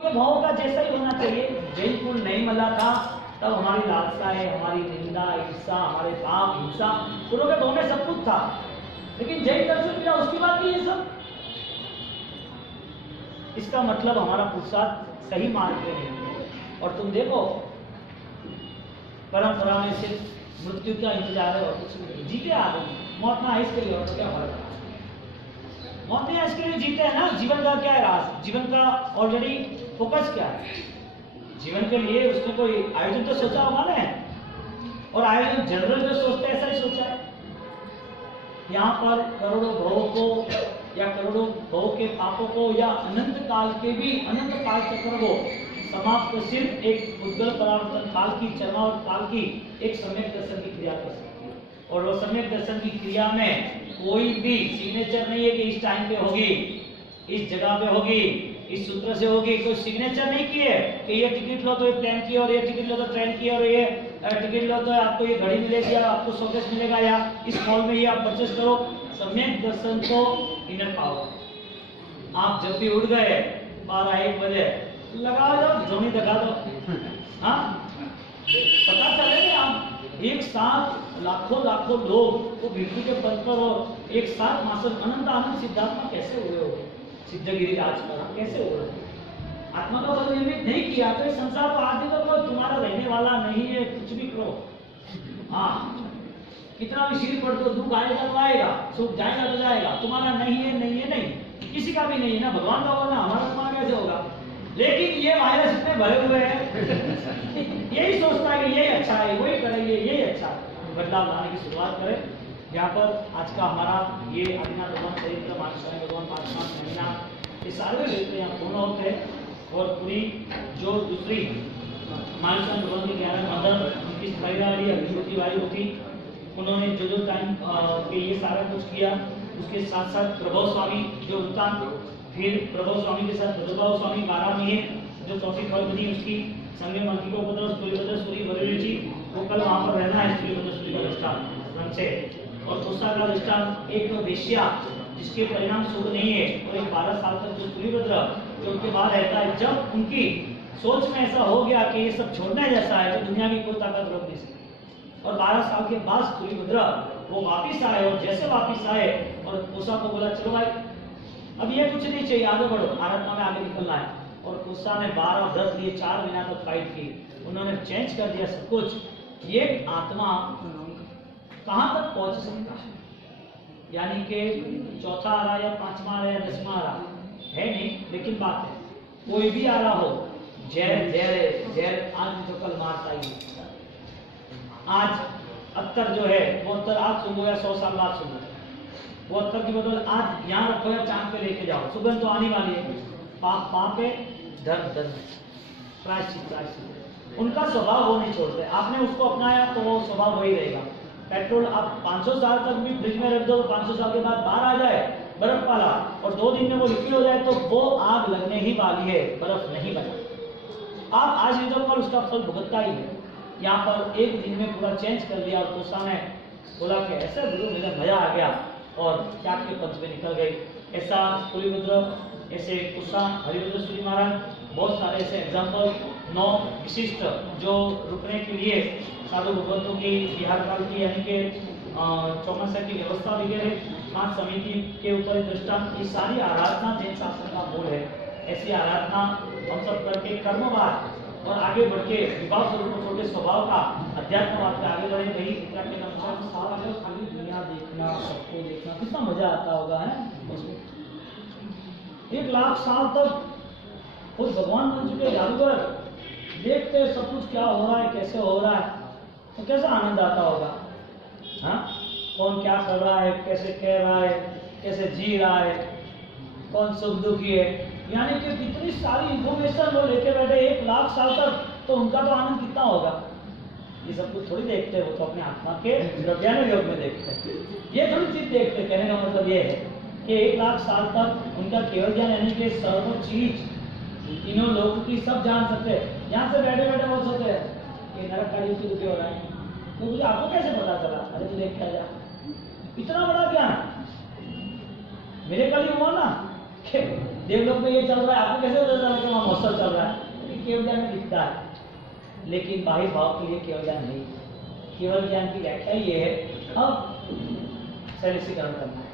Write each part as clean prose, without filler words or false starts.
भाव का जैसा ही होना चाहिए। जैन कुल नहीं मिला था तब हमारी लालसाएं, हमारी निंदा, ईर्षा, हमारे पाप, हिंसा, पूर्व के भाव में सब कुछ था। लेकिन जैन दर्शन मिला उसके बाद भी ये सब। इसका मतलब हमारा पुरुषार्थ सही मार्ग पे नहीं है। और तुम देखो परंपरा में सिर्फ मृत्यु का इंतजार है और कुछ नहीं। जीते आदमी, मौत ना है इसके लिए, और तो क्या फर्क है? मौत नहीं है इसके लिए जीते हैं ना। जीवन का क्या है राज? जीवन का ऑलरेडी फोकस क्या है? जीवन के लिए उसने कोई आयोजन तो सोचा होगा ना। और आयोजन जनरल जो सोचते हैं ऐसा ही सोचा है। यहाँ पर करोड़ों भवों को या करोड़ों भवों के पापों को या अनंत काल के भी अनंत काल चक्र को समाप्त सिर्फ एक उद्गल परावर्तन काल की चरमावत काल की एक सम्यक दर्शन की क्रिया कर सकती है। और वो सम्यक दर्शन की क्रिया में कोई भी सिग्नेचर नहीं है कि इस टाइम पे होगी, इस जगह पे होगी, इस सूत्र से होगी। कोई सिग्नेचर नहीं किए कि ये टिकट लो तो ये प्लेन की, और ये टिकट लो तो ट्रेन की, और ये टिकट लो तो आपको ये घड़ी मिलेगी या आपको शोकेस मिलेगा या इस मॉल में ये आप परचेस करो। सम्यक दर्शन तो इनर पावर। आप जब भी उठ गए 12-1 बजे लगा दो, ध्वनि दिखा दो। हाँ, पता चले ना आप एक साथ लाखों लाखों लोग वो मृत्यु के पद पर और एक साथ मासर अनंत आनंद सिद्धात्मा कैसे हुए हो? सिद्धगिरी राज पर कैसे हुए? आत्मा का बल निर्मित नहीं किया तो संसार तो आदि तो तुम्हारा रहने वाला नहीं है। कुछ भी करो, हाँ, कितना भी सिर पड़ दो, दुख आएगा तो आएगा, सुख जाएगा तो जाएगा। तुम्हारा नहीं है, नहीं है, नहीं, किसी का भी नहीं है ना। भगवान का होगा ना, हमारा तुम्हारा कैसे होगा? लेकिन ये वायरस इतने भरे हुए हैं यही सोचता है कि यही अच्छा है, वही करेंगे, यही अच्छा है। बदलाव लाने की शुरुआत करें। यहाँ पर आज का हमारा ये आदिनाथ भगवान चरित्र, मानसाई भगवान, पांचनाथ महीना, ये सारे चरित्र यहाँ पूर्ण होते हैं। और पूरी जो दूसरी मानसाई भगवान की 11 मदन, उनकी स्थायी अभिभूति वाली होती, उन्होंने जो टाइम पे ये सारा कुछ किया। उसके साथ साथ प्रभव स्वामी जो उनका, फिर प्रभव स्वामी के साथ प्रभव स्वामी 12 में जो चौथी फल बनी उसकी संगे मंत्री को उपद्रव सूर्यभद्र सूरी बरेली जी वो कल वहाँ पर रहना है। सूर्यभद्र सूरी का दृष्टांत से और दूसरा का दृष्टांत एक वेश्या जिसके परिणाम शुभ नहीं है और एक 12 साल तक जो सूर्यभद्र जो उनके बाद रहता है। जब उनकी सोच में ऐसा हो गया कि ये सब छोड़ना जैसा है तो दुनिया की कोई ताकत रोक नहीं सकती। और 12 साल के बाद सूर्यभद्र वो वापिस आए और जैसे वापिस आए और कोसा को बोला चलो भाई अब ये कुछ नहीं चाहिए, आगे बढ़ो, आराधना में आगे निकलना है। और कोसा ने 12 व्रत लिए, 4 महीना तक फाइट की, उन्होंने चेंज कर दिया सब कुछ। ये आत्मा कहाँ तक पहुंच सकता है? यानी कि चौथा आ रहा या 5वां आ रहा या 10वां आ रहा है नहीं, लेकिन बात है कोई भी आ रहा हो, जहर जहर जहर आज तो कल मारता ही। आज अत्तर जो है वो अत्तर आज सुबह या 100 साल बाद सुबह वो अत्तर की बदौलत आज यहाँ रखो या चांद पे लेके जाओ, सुगंध तो आने वाली है। पाप पाप है, धर्म धर्म, प्रायश्चित प्रायश्चित। उनका स्वभाव वो नहीं छोड़ते। आपने उसको अपनाया तो वो स्वभाव वही रहेगा। पेट्रोल आप 500 साल तक भी फ्रिज में रख दो, 500 साल के बाद बाहर आ जाए बर्फ वाला और 2 दिन में वो लिक्विड हो जाए तो वो आग लगने ही वाली है, बर्फ नहीं बना। आप आज नहीं तो कल उसका फल भुगतता ही है। यहाँ पर एक दिन में पूरा चेंज कर दिया और कोसा ने बोला कि ऐसा गुरु मुझे मजा आ गया और त्याग के पंथ में निकल गई। ऐसा सूर्यभद्र, ऐसे कुशा, हरिभद्र सूर्य महाराज, बहुत सारे ऐसे एग्जाम्पल 9 विशिष्ट जो रुकने के लिए साधु भगवंतों की बिहार काल की यानी कि चौमासा की व्यवस्था वगैरह 5 समिति के ऊपर दृष्टांत, ये सारी आराधना जैन शास्त्र का मूल है। ऐसी आराधना हम सब करके कर्मवाद और आगे बढ़ के विभाव स्वरूप छोटे स्वभाव का अध्यात्मवाद पे आगे बढ़े। वही के अनुसार सारा खाली दुनिया देखना, सबको देखना, कितना मजा आता होगा है उसमें। 1 लाख साल तक उस भगवान बन चुके जादूगर देखते सब कुछ क्या हो रहा है, कैसे हो रहा है, तो कैसा आनंद आता होगा। हाँ, कौन क्या कर रहा है, कैसे कह रहा है, कैसे जी रहा है, कौन सुख दुखी है, यानी कि कितनी सारी इंफॉर्मेशन वो लेके बैठे 1 लाख साल तक, तो उनका तो आनंद कितना होगा। ये सब कुछ थोड़ी देखते हैं, वो तो अपने आत्मा के प्रज्ञान योग में देखते हैं। ये थोड़ी चीज देखते, कहने का मतलब ये है कि 1 लाख साल तक उनका केवल ज्ञान यानी कि सर्व चीज तीनों लोगों की सब जान सकते हैं। यहाँ से बैठे बैठे बोल सकते हैं कि नरक का युद्ध दुखी हो रहा है, तो मुझे आपको कैसे पता चला? अरे तू देख क्या जा, इतना बड़ा ज्ञान मेरे कल ही हुआ ना कि देवलोक में ये चल रहा है, आपको कैसे पता चला कि वहाँ महोत्सव चल रहा है? केवल ज्ञान में दिखता है, लेकिन बाह्य भाव के लिए केवल ज्ञान नहीं। केवल ज्ञान की व्याख्या ये है, अब शैलेशीकरण करना है।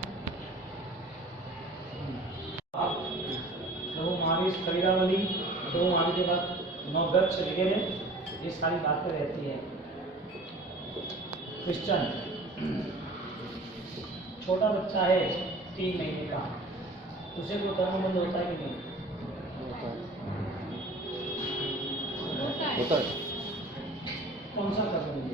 प्रभु महावीर खरीदावली, प्रभु महावीर के बाद नवगच्छ वगैरह, ये सारी बातें रहती है। क्रिश्चन छोटा बच्चा है 3 महीने का, उसे कोई कर्म बंद होता है कि नहीं? होता है। कौन सा कर्म बंद?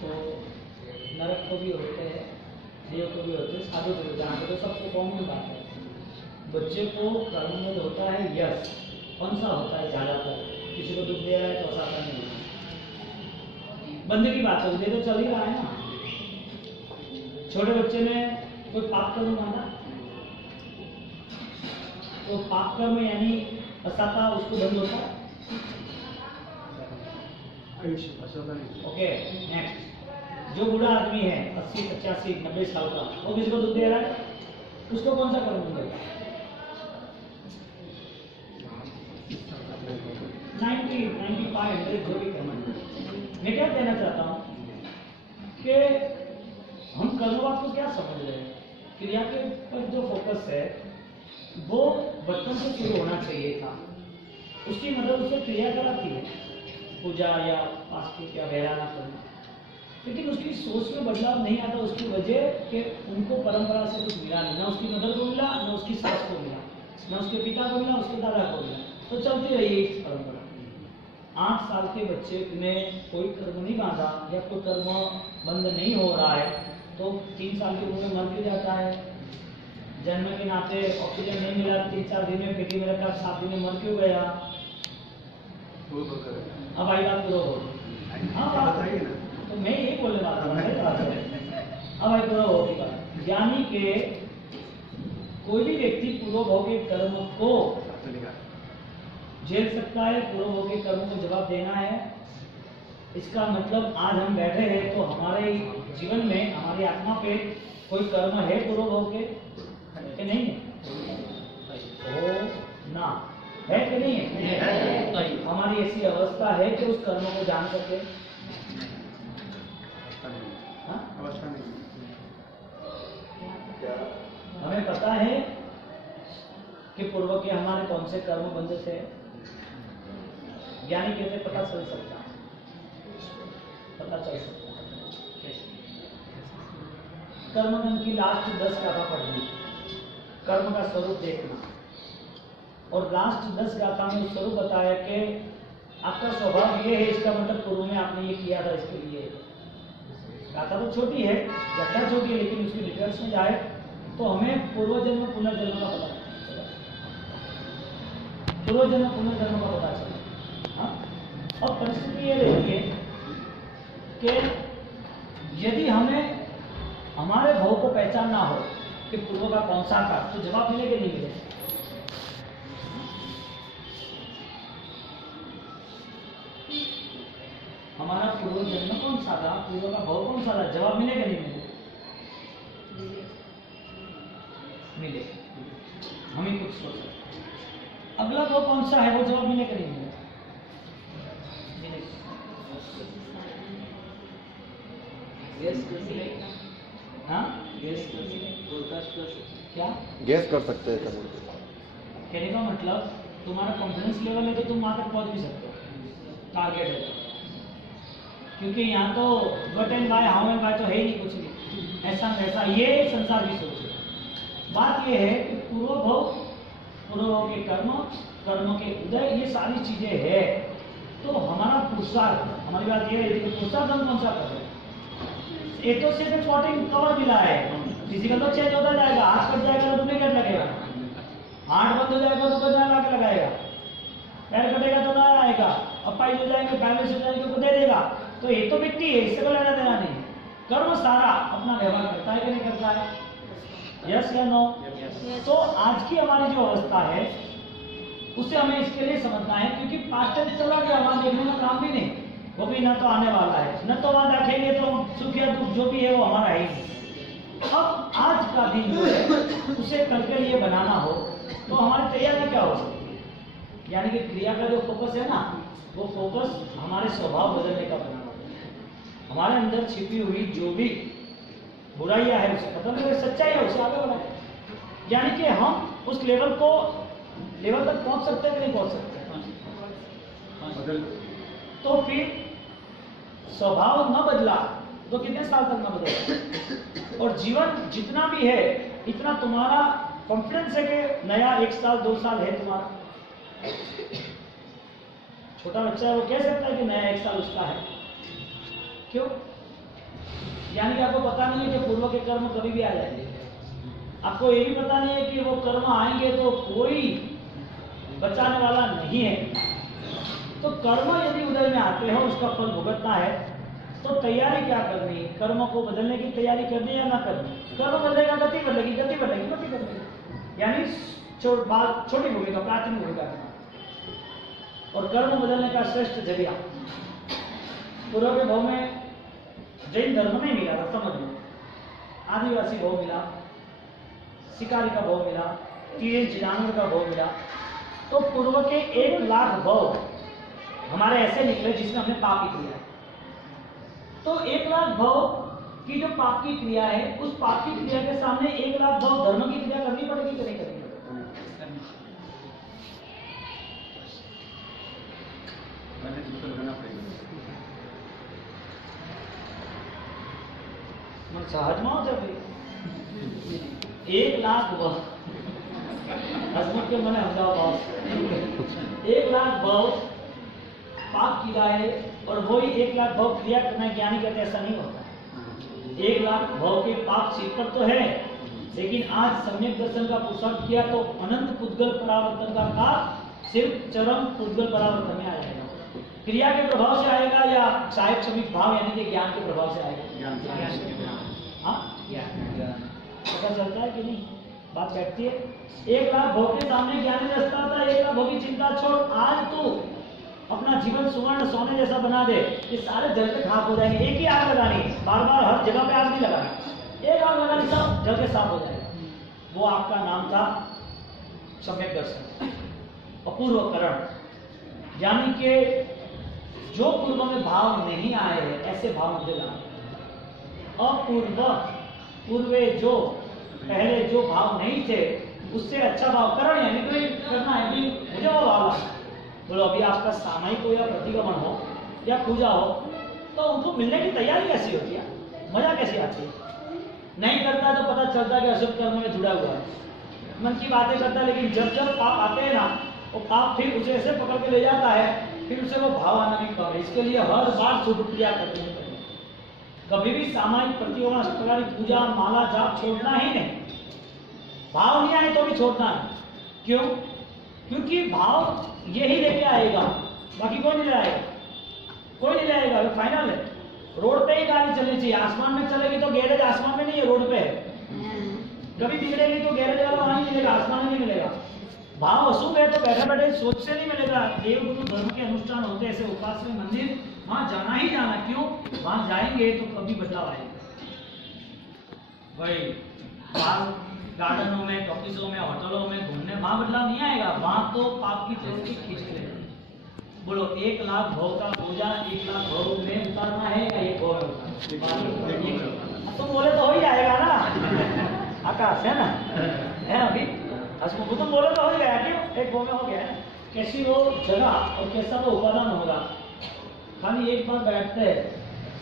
तो नरक को भी होते हैं, देव को भी होते हैं, साधु को भी होते हैं, तो सबको कॉमन बात है। बच्चे को कर्म में होता है यश, कौन सा होता है ज्यादातर? किसी को दुख दे रहा है तो ऐसा करना नहीं, बंदे की बात है, तो चल ही रहा है ना। छोटे बच्चे ने कोई पाप कर्म माना, तो पाप कर्म यानी असता उसको बंद होता है। Okay, next. जो बूढ़ा आदमी है 80, 85, 90 साल का, वो किसको दुख दे रहा है, उसको कौन सा कर्म मिलेगा? 90, 95, 100 जो भी कर्म। मैं क्या कहना चाहता हूँ कि हम कर्मवाद को क्या समझ रहे हैं? क्रिया के पर जो फोकस है वो बचपन से शुरू होना चाहिए था। उसकी मदद उससे क्रिया कराती है, पूजा या फास्टिंग या वैराना करना, लेकिन उसकी सोच में बदलाव नहीं आता। उसकी वजह कि उनको परंपरा से कुछ मिला नहीं, ना उसकी मदर को मिला, ना उसकी सास को मिला, ना उसके पिता को मिला, उसके दादा को मिला, तो चलती रही इस परंपरा। 8 साल के बच्चे ने कोई कर्म नहीं बांधा या कोई कर्म बंद नहीं हो रहा है, तो 3 साल की उम्र में मर क्यों जाता है? जन्म के नाते ऑक्सीजन नहीं मिला, 3-4 दिन में पेटी में रखा, 7 दिन में मर क्यों गया? अब आई बात पूरा हो। हाँ बताइए ना, तो मैं यही बोलने वाला था। अब आई पूरा होगी बात, यानी कि कोई भी व्यक्ति पूर्वभौतिक कर्म को झेल सकता है, पूर्वभौतिक कर्म को जवाब देना है। इसका मतलब आज हम बैठे हैं तो हमारे जीवन में, हमारी आत्मा पे कोई कर्म है पूर्वभौतिक कि नहीं है? हो ना है कि नहीं है? हमारी ऐसी अवस्था है कि उस कर्म को जान सके? अवस्था नहीं। हमें पता है कि पूर्व के हमारे कौन से कर्म बंद थे, ज्ञानी कहते पता चल सकता, पता चल सकता। कर्मगन की लास्ट 10 गाथा पढ़ ली, कर्म का स्वरूप देखना, और लास्ट 10 गाथा में स्वरूप बताया कि आपका स्वभाव ये है, इसका मतलब पूर्व में आपने ये किया था, इसके लिए। गाथा तो छोटी है, घटना छोटी है, लेकिन उसकी डिटेल्स में जाए तो हमें पूर्वजन्म पुनर्जन्म का पता चला, पूर्वजन्म पुनर्जन्म का पता चला। अब परिस्थिति ये रहती है कि यदि हमें हमारे भाव को पहचानना हो कि पूर्व का कौन सा था, तो जवाब मिलेगा नहीं मिलेगा? हमारा पूर्व जन्म कौन सा था, पूर्व का भाव कौन सा था, जवाब मिलेगा नहीं मिलेगा? मिलेगा। हमें कुछ सोच सकते, अगला भाव कौन सा है, वो जवाब मिलेगा नहीं मिलेगा? हाँ, क्या गैस कर सकते हैं? कहने का मतलब तुम्हारा कॉन्फिडेंस लेवल है तो तुम वहां तक पहुंच भी सकते हो, टारगेट है तो। क्योंकि यहाँ तो what and by, how and by तो है ही नहीं, कुछ नहीं ऐसा वैसा, ये संसार की सोच है। बात ये है कि पूर्व के कर्म, कर्म के उदय, ये सारी चीजें है। तो हमारा पुरुषार्थ, हमारी बात ये है कि पुरुषार्थ हम कौन सा कर रहे हैं? एक तो सिर्फ 14 कवर मिला है, फिजिकल तो चेंज होता जाएगा, हाथ कट जाएगा तो डुप्लीकेट लगेगा, हार्ट बंद हो जाएगा तो बदला ला के लगाएगा, पैर कटेगा तो ना आएगा, अब पाइज हो जाएंगे, पैलेस हो जाएंगे तो दे देगा। तो ये तो मिट्टी है, इससे कोई लेना देना नहीं। कर्म सारा अपना व्यवहार करता है कि नहीं करता है? यस या नो? तो आज की हमारी जो अवस्था है उसे हमें इसके लिए समझना है, क्योंकि पास्ट टेंस चला गया, वहां देखने का काम भी नहीं, वो भी न तो आने वाला है, न तो वहां रखेंगे तो सुख या दुख जो भी है वो हमारा ही नहीं। अब आज का दिन जो है उसे कल के लिए बनाना हो तो हमारी तैयारी क्या हो सकती है? यानी कि क्रिया का जो फोकस है ना, वो फोकस हमारे स्वभाव बदलने का बनाना है। हमारे अंदर छिपी हुई जो भी बुराइयां है उसे खत्म करें, सच्चाई है उसे आगे बढ़ाए। यानी कि हम उस लेवल तक पहुंच सकते हैं कि नहीं पहुंच सकते? तो फिर स्वभाव न बदला तो कितने साल तक न बदलेगा? और जीवन जितना भी है इतना तुम्हारा कॉन्फिडेंस है कि नया 1 साल 2 साल है तुम्हारा। छोटा बच्चा है वो कह सकता है कि नया 1 साल उसका है, क्यों? यानी कि आपको पता नहीं है कि पूर्व के कर्म कभी भी आ जाएंगे, आपको ये भी पता नहीं है कि वो कर्म आएंगे तो कोई बचाने वाला नहीं है। तो कर्म यदि उदय में आते हैं, उसका फल भुगतना है, तो तैयारी क्या करनी है? कर्म को बदलने की तैयारी करनी है या ना करनी? कर्म बदलेगा, गति बदलेगी, गति बदलेगी, गति बदलेगी, यानी छोटी भूमिका, प्राचीन भूमिका, और कर्म बदलने का श्रेष्ठ जरिया पूर्व के भाव में जैन धर्म नहीं मिला था, समझ लो। आदिवासी भाव मिला, शिकारी का भाव मिला, तीर जानवर का भाव मिला। तो पूर्व के 1 लाख भाव हमारे ऐसे निकले जिसमें हमने पाप की क्रिया। तो 1 लाख भाव की जो पाप की क्रिया है, उस पाप की क्रिया के सामने 1 लाख भाव धर्म की क्रिया करनी पड़ेगी कि नहीं करनी पड़ेगी? सहज में हो जाए 1 लाख भाव हसमुख के मने हमदा भाव 1 लाख भाव पाप किया है, और वही 1 लाख भाव क्रिया करना ज्ञानी कहते ऐसा नहीं होता। 1 लाख भाव के पाप सिर पर तो है, लेकिन आज सम्यक दर्शन का पुरुषार्थ किया तो अनंत पुद्गल परावर्तन का पाप सिर्फ चरम पुद्गल परावर्तन में आ जाएगा। क्रिया के प्रभाव से आएगा या सहायक श्रमिक भाव यानी कि ज्ञान के प्रभाव से आएगा? हाँ, पता चलता है कि नहीं? बात बैठती है। 1 लाख भाव के सामने ज्ञानी रस्ता था, 1 लाख भाव की चिंता छोड़, आज तू अपना जीवन सुवर्ण सोने जैसा बना दे, ये सारे जल पे खाक हो जाएंगे। एक ही आग लगानी, बार बार हर जगह पे आग नहीं लगानी, एक आग लगानी, सब जल के साफ हो जाएगा। वो आपका नाम था सम्यक दर्शन, अपूर्वकरण। यानी कि जो पूर्व में भाव नहीं आए हैं ऐसे भाव मुझे लाए। पूर्वे जो पहले जो भाव नहीं थे उससे अच्छा भाव करण, यानी कोई करना है कि मुझे वो भाव लाना। बोलो अभी आपका सामायिक हो या प्रतिगमन हो या पूजा हो, तो उनको मिलने की तैयारी कैसी होती है, मजा कैसी आती है? नहीं करता तो पता चलता है कि अशुभ कर्म में जुड़ा हुआ है, मन की बातें करता है, लेकिन जब जब पाप आते हैं ना, वो पाप फिर उसे ऐसे पकड़ के ले जाता है, फिर उसे वो भाव आना भी कम है। इसके लिए हर बार शुभ क्रिया करनी है। कभी भी सामायिक प्रतिगमन, अष्टकारी पूजा, माला जाप छोड़ना ही नहीं। भाव नहीं आए तो भी छोड़ना है। क्यों? क्योंकि भाव यही लेके आएगा, बाकी कोई नहीं ले आएगा, कोई नहीं ले आएगा। वो फाइनल है। रोड पे ही गाड़ी चलनी चाहिए, आसमान में चलेगी तो गैरेज आसमान में नहीं है, रोड पे है। कभी बिगड़ेगी तो गैरेज वाला वहां नहीं मिलेगा, आसमान में नहीं मिलेगा। भाव अशुभ है तो बैठे बैठे सोच से नहीं मिलेगा। देवगुरु धर्म के अनुष्ठान होते ऐसे उपासना मंदिर, वहां जाना ही जाना। क्यों? वहां जाएंगे तो कभी बदलाव आएगा। भाई बाहर गार्डनों में, ऑफिसों में, होटलों में घूमने, वहां बदलाव नहीं आएगा। वहां तो पाप की प्रवृत्ति खींच लेगा। बोलो 1 लाख भाव का पूजा 1 लाख भाव में उतारना है या 1 भाव में उतारना? तो बोले तो हो ही जाएगा ना, आकाश है ना, है अभी हसमुख तुम बोले तो हो गया। क्यों? 1 भाव में हो गया। कैसी वो जगह और कैसा वो उपादान होगा। खाली एक बार बैठते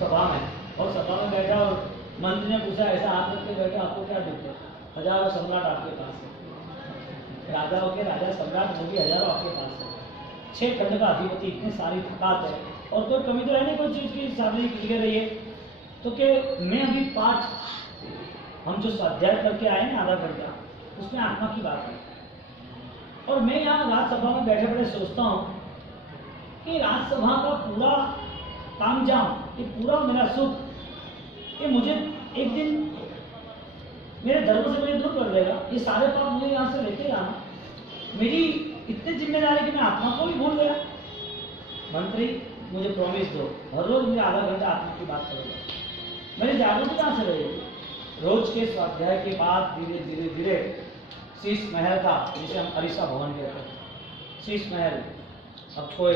सभा में, और सभा में बैठा और मंत्री ने पूछा, ऐसा हाथ रख के बैठा, आपको क्या दुख है? हजारों सम्राट आपके पास है, राजाओं के राजा सम्राट मोदी हजारों आपके पास है, 6 खंड का अधिपति, इतनी सारी थकात है, और कोई कमी तो है नहीं कोई चीज की, सामने क्लियर रही है। तो कि मैं अभी 5 हम जो स्वाध्याय करके आए ना आधा घंटा, उसमें आत्मा की बात है। और मैं यहाँ राज्यसभा में बैठे बैठे सोचता हूँ कि राज्यसभा का पूरा तामझाम, ये पूरा मेरा सुख, ये मुझे एक दिन मेरे धर्म से मुझे दूर कर देगा। ये सारे पाप मुझे यहाँ से लेके आना, मेरी इतनी जिम्मेदारी कि मैं आत्मा को भी भूल गया। मंत्री मुझे प्रॉमिस दो, हर रोज मुझे आधा घंटा आत्मा की बात करोगे। मेरी जागरूकता कहाँ से रहेगी? रोज के स्वाध्याय के बाद धीरे धीरे धीरे शीश महल था, जिसे हम अरिसा भवन कहते हैं, शीश महल। अब कोई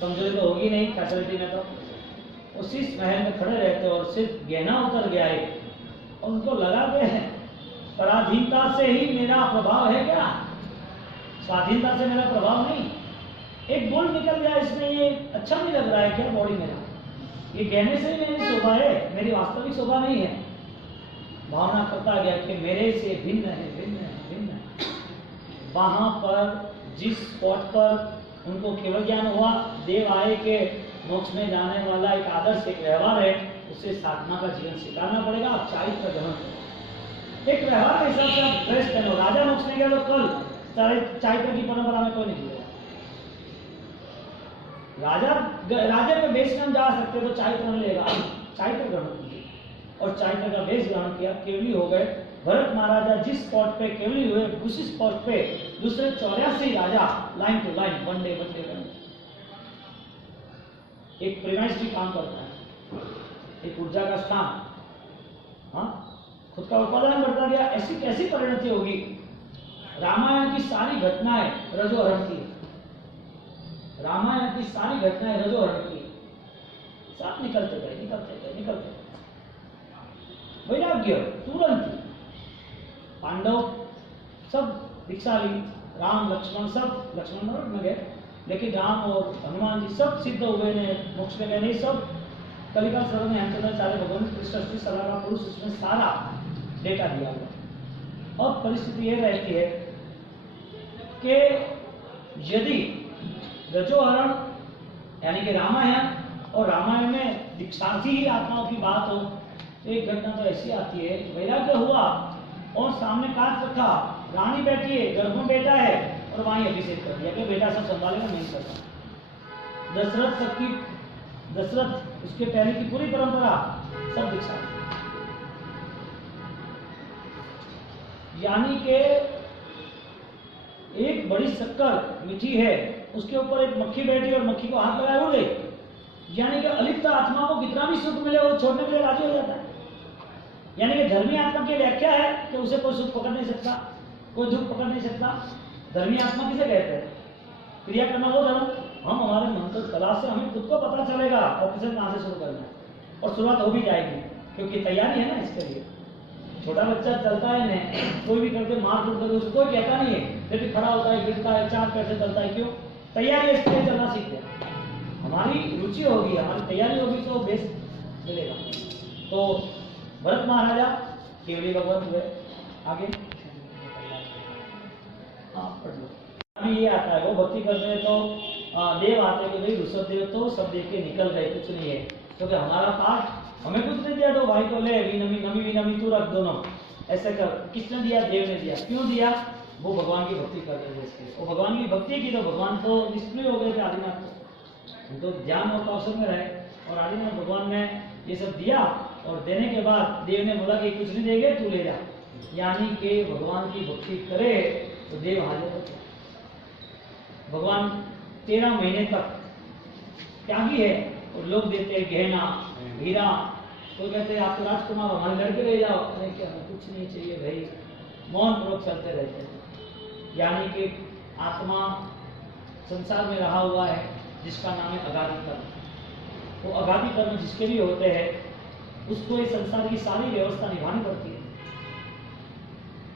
कमजोरी तो होगी नहीं फैसिलिटी में, तो उस शीश महल में खड़े रहते और सिर्फ गहना उतर गया है और उनको लगा के पराधीनता से ही मेरा प्रभाव है क्या, स्वाधीनता से मेरा प्रभाव नहीं। एक बोल निकल गया इसमें, ये अच्छा नहीं लग रहा है क्या बॉडी मेरा, ये गहने से ही मेरी शोभा है, मेरी वास्तविक शोभा नहीं है। भावना करता गया कि मेरे से भिन्न है, भिन्न है, भिन्न है। वहां पर जिस स्पॉट पर उनको केवल ज्ञान हुआ देव आए के मोक्ष में जाने वाला एक आदर्श एक व्यवहार है, उससे साधना का जीवन स्वीकारना पड़ेगा। आप चारित्र ग्रहण करो, एक व्यवहार के हिसाब से आप ड्रेस पहनो। राजा मोक्ष में गया तो कल चारित्र की परंपरा में कोई नहीं जुड़ेगा। राजा में वेश में हम जा सकते तो चारित्र लेगा, चारित्र ग्रहण कीजिए। और चारित्र का वेश ग्रहण किया, केवली हो गए। भरत महाराजा जिस स्पॉट पे केवली हुए, उसी स्पॉट पे दूसरे 84 राजा line to line, one day एक प्रेमाइज भी काम करता है, एक ऊर्जा का स्थान, हाँ, खुद का उत्पादन बढ़ता गया। ऐसी कैसी परिणति होगी? रामायण की सारी घटनाएं रजोहरण की, रामायण की सारी घटनाएं रजोहरण की, सब निकलते गए, निकलते गए, निकलते गए। वैराग्य तुरंत, पांडव सब दीक्षा ली, राम लक्ष्मण सब, लक्ष्मण मरण में गए, लेकिन राम और हनुमान जी सब सिद्ध हुए ने, मोक्ष में गए नहीं। सब कलिका सर में हेमचंद्राचार्य भगवान कृष्ण सलाह का पुरुष उसमें सारा डेटा दिया हुआ। और परिस्थिति ये रहती है कि यदि रजोहरण यानी कि रामायण, और रामायण में दीक्षार्थी ही आत्माओं की बात हो, तो एक घटना तो ऐसी आती है, वैराग्य हुआ और सामने कांच रखा, रानी बैठी है, गर्भ में बेटा है, और वहीं अभिषेक कर दिया कि बेटा सब संभालेगा, नहीं करता। दशरथ उसके पहले की पूरी परंपरा सब दीक्षा, यानी कि एक बड़ी शक्कर मीठी है, उसके ऊपर एक मक्खी बैठी और मक्खी को हाथ लगाए उड़ गई। यानी कि अलिप्त आत्मा को कितना भी सुख मिले वो छोड़ने के लिए राजी हो जाता है। यानी कि धर्मी आत्मा की व्याख्या है कि उसे कोई सुख पकड़ नहीं सकता, कोई दुख पकड़ नहीं सकता। धर्मी आत्मा किसे कहते हैं? क्रिया करना वो धर्म। हम हमारे मंत्र कला से हमें खुद को पता चलेगा ऑपरेशन कहाँ से शुरू करना है, और शुरुआत हो भी जाएगी क्योंकि तैयारी है ना इसके लिए। छोटा बच्चा चलता है नहीं, कोई भी करके मार टूट करके उसको कोई कहता नहीं है, लेकिन खड़ा होता है, गिरता है, 4 पैर से चलता है। क्यों? तैयारी इसके लिए चलना सीखते हैं। हमारी रुचि होगी, हमारी तैयारी होगी तो बेस मिलेगा। तो भरत महाराजा केवली भगवत हुए। आगे पढ़ लो। अभी ये आता है, वो भक्ति करते हैं तो देव आते कि भाई ऋषभ देव तो सब देख के निकल गए, कुछ नहीं है, क्योंकि तो हमारा पाठ हमें कुछ नहीं दिया, तो भाई तो ले नमी तू रख दोनों, ऐसे कर। किसने दिया? देव ने दिया। क्यों दिया? वो भगवान की भक्ति कर रहे थे इसलिए। वो भगवान की भक्ति की तो भगवान तो निष्क्रिय हो गए थे आदिनाथ को, तो ध्यान और कौशल में रहे, और आदिनाथ भगवान ने ये सब दिया, और देने के बाद देव ने बोला कि कुछ नहीं देंगे, तू ले जा। यानी कि भगवान की भक्ति करे तो देव हाजिर होते। भगवान 13 महीने तक त्यागी है, और लोग देते हैं गहना हीरा, तो कहते हैं आप तो राजकुमार हमारे लड़के ले जाओ। अरे क्या कुछ नहीं चाहिए भाई, मौन पूर्वक चलते रहते हैं। यानी कि आत्मा संसार में रहा हुआ है जिसका नाम है अगाधी कर्म। वो अगाधी कर्म जिसके लिए होते हैं उसको इस संसार की सारी व्यवस्था निभानी पड़ती है।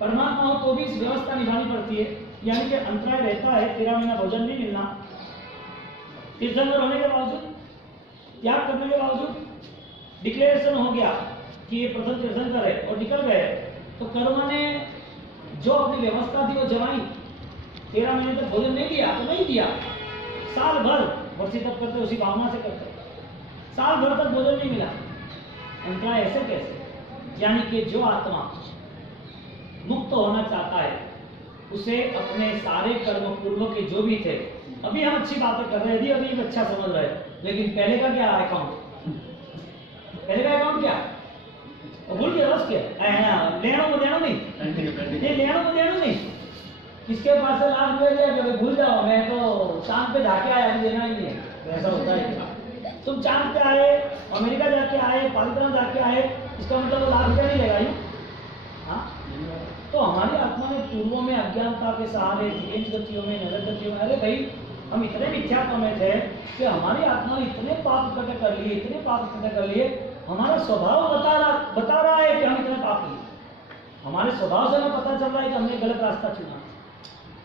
परमात्मा हो तो भी इस व्यवस्था निभानी पड़ती है। यानी कि अंतराय रहता है, 13 महीना भोजन नहीं मिलना, तीर्थंकर होने के बावजूद, त्याग करने के बावजूद, डिक्लेरेशन हो गया कि ये प्रथम तीर्थंकर है और निकल गए, तो कर्म ने जो अपनी व्यवस्था थी वो जमाई। 13 महीने तक भोजन नहीं दिया तो नहीं दिया, साल भर वर्षी तक करते उसी भावना से करते, साल भर तक भोजन नहीं मिला। अंतराय ऐसे कैसे? यानी कि जो आत्मा मुक्त होना चाहता है उसे अपने सारे कर्म पूर्व के जो भी थे, अभी हम अच्छी बातें कर रहे थे, अभी अच्छा समझ रहे हैं, लेकिन पहले का क्या अकाउंट, पहले का अकाउंट क्या भूल गया, बस क्या लेना को देना नहीं, लेना को देना नहीं, किसके पास से लाख रुपए दिया कि भूल जाओ, मैं तो चांद पे जाके आया, मुझे देना ही नहीं है। ऐसा होता है क्या? तुम चांद पे आए, अमेरिका जाके आए, पाकिस्तान जाके आए, इसका मतलब लाख रुपया नहीं लेगा यूं? हाँ, तो हमारी आत्मा ने पूर्वों में अज्ञानता के सहारे जीवेंद्र गतियों में, नजर गतियों में, अरे भाई हम इतने मिथ्यात्व में थे कि हमारी आत्मा ने इतने पाप इकट्ठे कर लिए, इतने पाप इकट्ठे कर लिए, हमारा स्वभाव बता रहा है कि हम इतने पापी हैं। हमारे स्वभाव से हमें पता चल रहा है कि हमने गलत रास्ता चुना,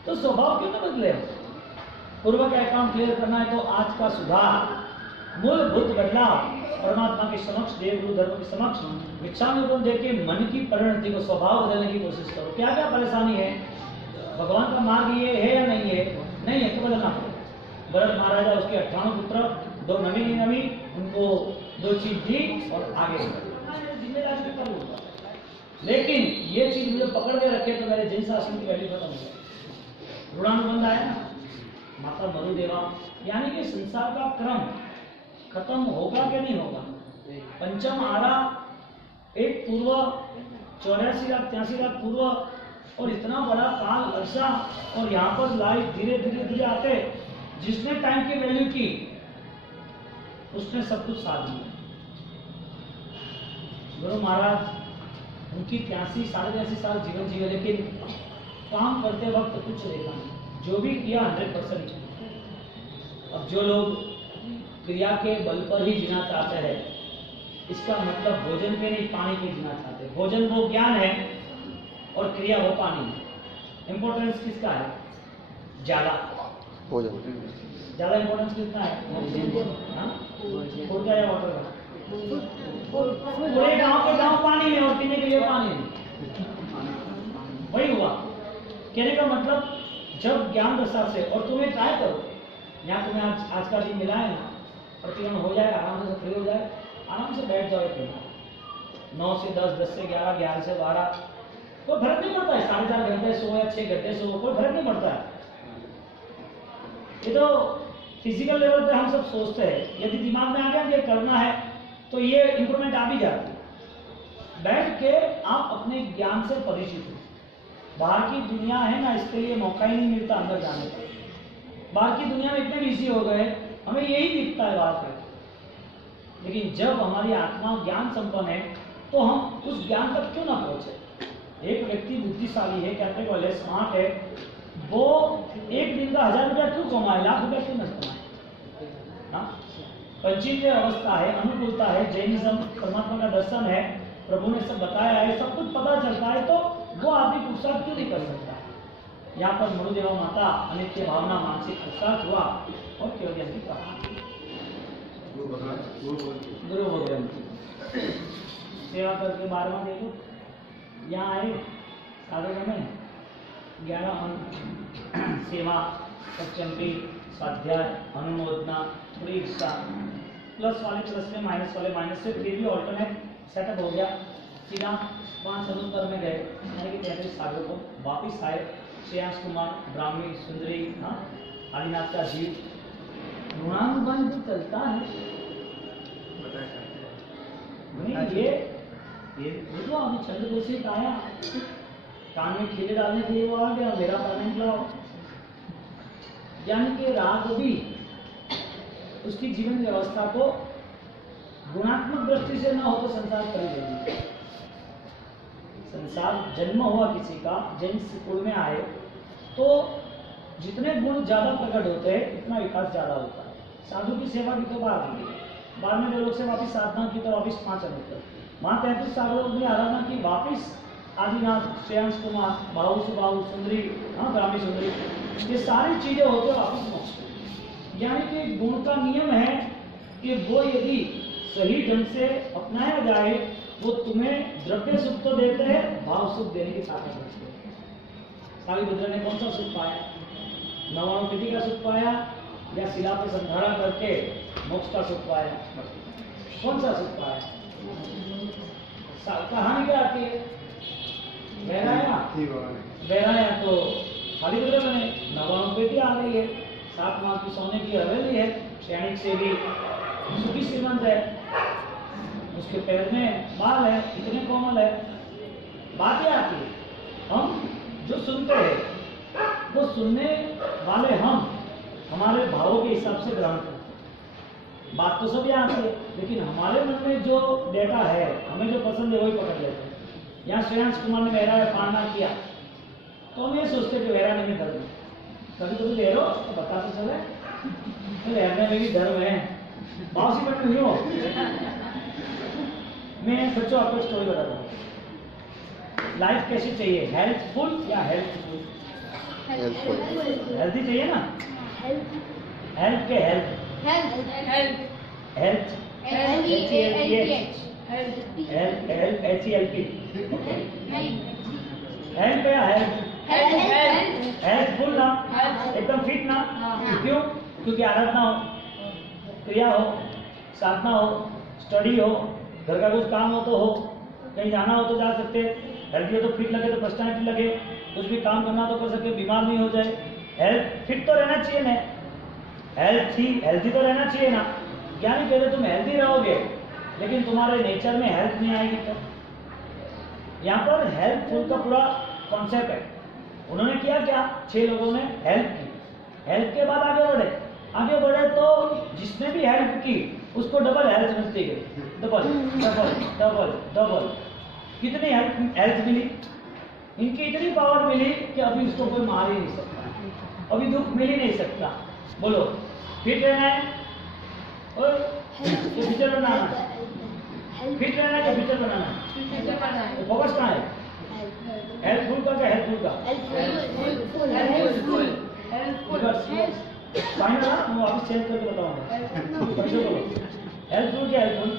तो स्वभाव क्यों ना बदले? पूर्व का अकाउंट क्लियर करना है तो आज का सुधार, मूलभूत बदलाव, परमात्मा के समक्ष, देव गुरु धर्म के समक्ष भिक्षानुपम देके मन की परिणति को, स्वभाव बदलने की कोशिश करो। क्या क्या परेशानी है? भगवान का मार्ग ये है या नहीं है? नहीं है तो बदलना पड़ेगा। भरत महाराजा, उसके 98 पुत्र, 2 नवी, उनको 2 चीज दी और आगे जिम्मेदारी भी कर लूंगा, लेकिन ये चीज मुझे पकड़ के रखे तो मेरे जिन शासन की वैल्यू खत्म हो जाए। ऋणानुबंध आया ना, माता मरुदेवा, यानी कि संसार का क्रम खत्म होगा कि नहीं होगा? पंचम आरा, एक पूर्व, 84 लाख 83 लाख पूर्व, और इतना बड़ा काल अरसा, और यहाँ पर लाइफ धीरे धीरे आते, जिसने टाइम की वैल्यू की उसने सब कुछ साध लिया। गुरु महाराज उनकी 83 साढ़े 83 साल जीवन जिए, लेकिन काम करते वक्त कुछ देखा नहीं, जो भी किया 100% किया। अब जो लोग क्रिया के बल पर ही जीना चाहते हैं, इसका मतलब भोजन पे नहीं पानी पे जीना चाहते हैं। भोजन वो ज्ञान है और क्रिया वो पानी है। इंपॉर्टेंस किसका है ज्यादा? भोजन ज्यादा इंपॉर्टेंस कितना है? फूड का या वाटर का? पूरे गांव के गांव पानी में और पीने के लिए पानी नहीं। वही हुआ कहने का मतलब, जब ज्ञान रसा से, और तुम्हें ट्राई करो, यहाँ तुम्हें आज का दिन मिला है ना, प्रतिगमन हो जाए, आराम से फ्री हो जाए, आराम से बैठ जाओ। 9 से 10, 10 से 11, 11 से 12, कोई फर्क नहीं पड़ता है। 4.5 घंटे सो या 6 घंटे सो, कोई फर्क नहीं पड़ता है। ये तो फिजिकल लेवल पे हम सब सोचते हैं, यदि दिमाग में आ गया ये करना है तो ये इंप्रूवमेंट आ भी जाती है। बैठ के आप अपने ज्ञान से परिचित हो। बाहर की दुनिया है ना, इसके लिए मौका ही नहीं मिलता अंदर जाने का। बाहर की दुनिया में इतने बिजी हो गए, हमें यही दिखता है बाहर का, लेकिन जब हमारी आत्मा ज्ञान संपन्न है तो हम उस ज्ञान तक क्यों ना पहुंचे? एक व्यक्ति बुद्धिशाली है, कैपेबल है, स्मार्ट है, वो एक दिन का 1000 रुपया क्यों कमाए, लाख रुपया क्यों न कमाए? पंचीय अवस्था है, अनुकूलता है, जैनिज्म, परमात्मा का दर्शन है, प्रभु ने सब बताया है, सब कुछ पता चलता है, तो वो आदमी पुरुषार्थ क्यों नहीं कर सकता? यहाँ पर मरुदेवा माता अनित्य भावना मानसिक पुरुषार्थ हुआ और केवल की प्राप्ति। गुरु भगवान सेवा करके 12वां देखो, यहाँ आए साधु में 11 मन सेवा, सचंपी, स्वाध्याय, अनुमोदना, थोड़ी इच्छा, प्लस वाले प्लस में, माइनस वाले माइनस से, फिर भी ऑल्टरनेट सेटअप हो गया। सीधा 5 अनुत्तर में गए, यानी कि 33 साधु को वापिस आए। श्रेयांश कुमार, ब्राह्मी, सुंदरी, आदिनाथ का जीव, गुणानुबंध चलता है नहीं। ये तो अभी चंद्र दोषी आया, कान में खीरे डालने के लिए वो आ गया, मेरा पैमेंट लाओ, यानी कि राग भी उसकी जीवन व्यवस्था को गुणात्मक दृष्टि से न हो तो संसार कर देगी। संसार जन्म हुआ किसी का, जन्म कुल में आए तो जितने गुण ज्यादा प्रकट होते हैं उतना विकास ज्यादा होता है। साधु की सेवा की तो बात नहीं, बाद में लोग से वापिस साधना की तो वापिस 5 अनुत्तर, वहां 33 साधुओं ने आराधना की, वापिस आदिनाथ, श्रेयांश कुमार, बाहु सुबाहु, सुंदरी, ब्राह्मी सुंदरी, ये सारी चीजें होते वापिस मोक्ष। यानी कि गुण का नियम है कि वो यदि सही ढंग से अपनाया जाए वो तुम्हें द्रव्य सुख तो देते हैं, भाव सुख देने की ताकत रखते हैं। सालिभद्र ने कौन सा सुख पाया? 99 का सुख पाया या शिला पे संधारा करके मोक्ष का सुख पाया? कौन सा सुख पाया? कहानी क्या आती है? बहराया तो सालिभद्र बने, 99 आ गई है, 7 माह की सोने की हवेली है, सैनिक से भी सुखी श्रीमंत है, उसके पैर में बाल है, इतने कोमल है। बातें आती है, हम जो सुनते हैं वो सुनने वाले हम हमारे भावों के हिसाब से ग्रहण करते हैं। बात तो सब यहाँ की है, लेकिन हमारे मन में जो डेटा है, हमें जो पसंद है वही पकड़ लेते हैं। यहाँ श्रेयांश कुमार ने मेहरा में पाना किया तो हम ये सोचते कि मेहरा में धर्म है, कभी कभी ले लो तो बता तो चले तो लहरने में भी धर्म है। बाउसी बट हुई हो। मैं बच्चों आपको स्टोरी बताता हूँ। लाइफ कैसी चाहिए, हेल्थफुल या हेल्थफुल? हेल्थी चाहिए ना, हेल्थ के हेल्थ हेल्थ हेल्थ या हेल्थ हेल्थफुल ना, एकदम फिट ना। क्यों? क्योंकि आराधना हो, क्रिया हो, साधना हो, स्टडी हो, घर का कुछ काम हो तो हो, कहीं जाना हो तो जा सकते। हेल्थी हो तो फिट लगे तो पर्सनैलिटी लगे, कुछ भी काम करना तो कर सके, बीमार नहीं हो जाए। हेल्थ फिट तो रहना चाहिए ना, हेल्थी तो रहना चाहिए ना। ज्ञानी कहते तुम हेल्थी रहोगे लेकिन तुम्हारे नेचर में हेल्थ नहीं आएगी। तो यहाँ पर हेल्थफुल का पूरा कॉन्सेप्ट है। उन्होंने किया क्या, 6 लोगों ने हेल्प की, हेल्प के बाद आगे बढ़े तो जिसने भी हेल्प की उसको डबल हेल्थ मिलती गई, डबल डबल डबल डबल। कितनी हेल्थ मिली, इनकी इतनी पावर मिली कि अभी उसको कोई मार ही नहीं सकता, अभी दुख मिल ही नहीं सकता। बोलो फिट रहना है और फ्यूचर बनाना है, फिट रहना है कि फ्यूचर बनाना है? फोकस कहाँ है, हेल्पफुल का क्या हेल्पफुल का? फाइनल ना, मैं वापस चेंज करके बताऊंगा। कैसे बोलो, हेल्पफुल क्या हेल्पफुल?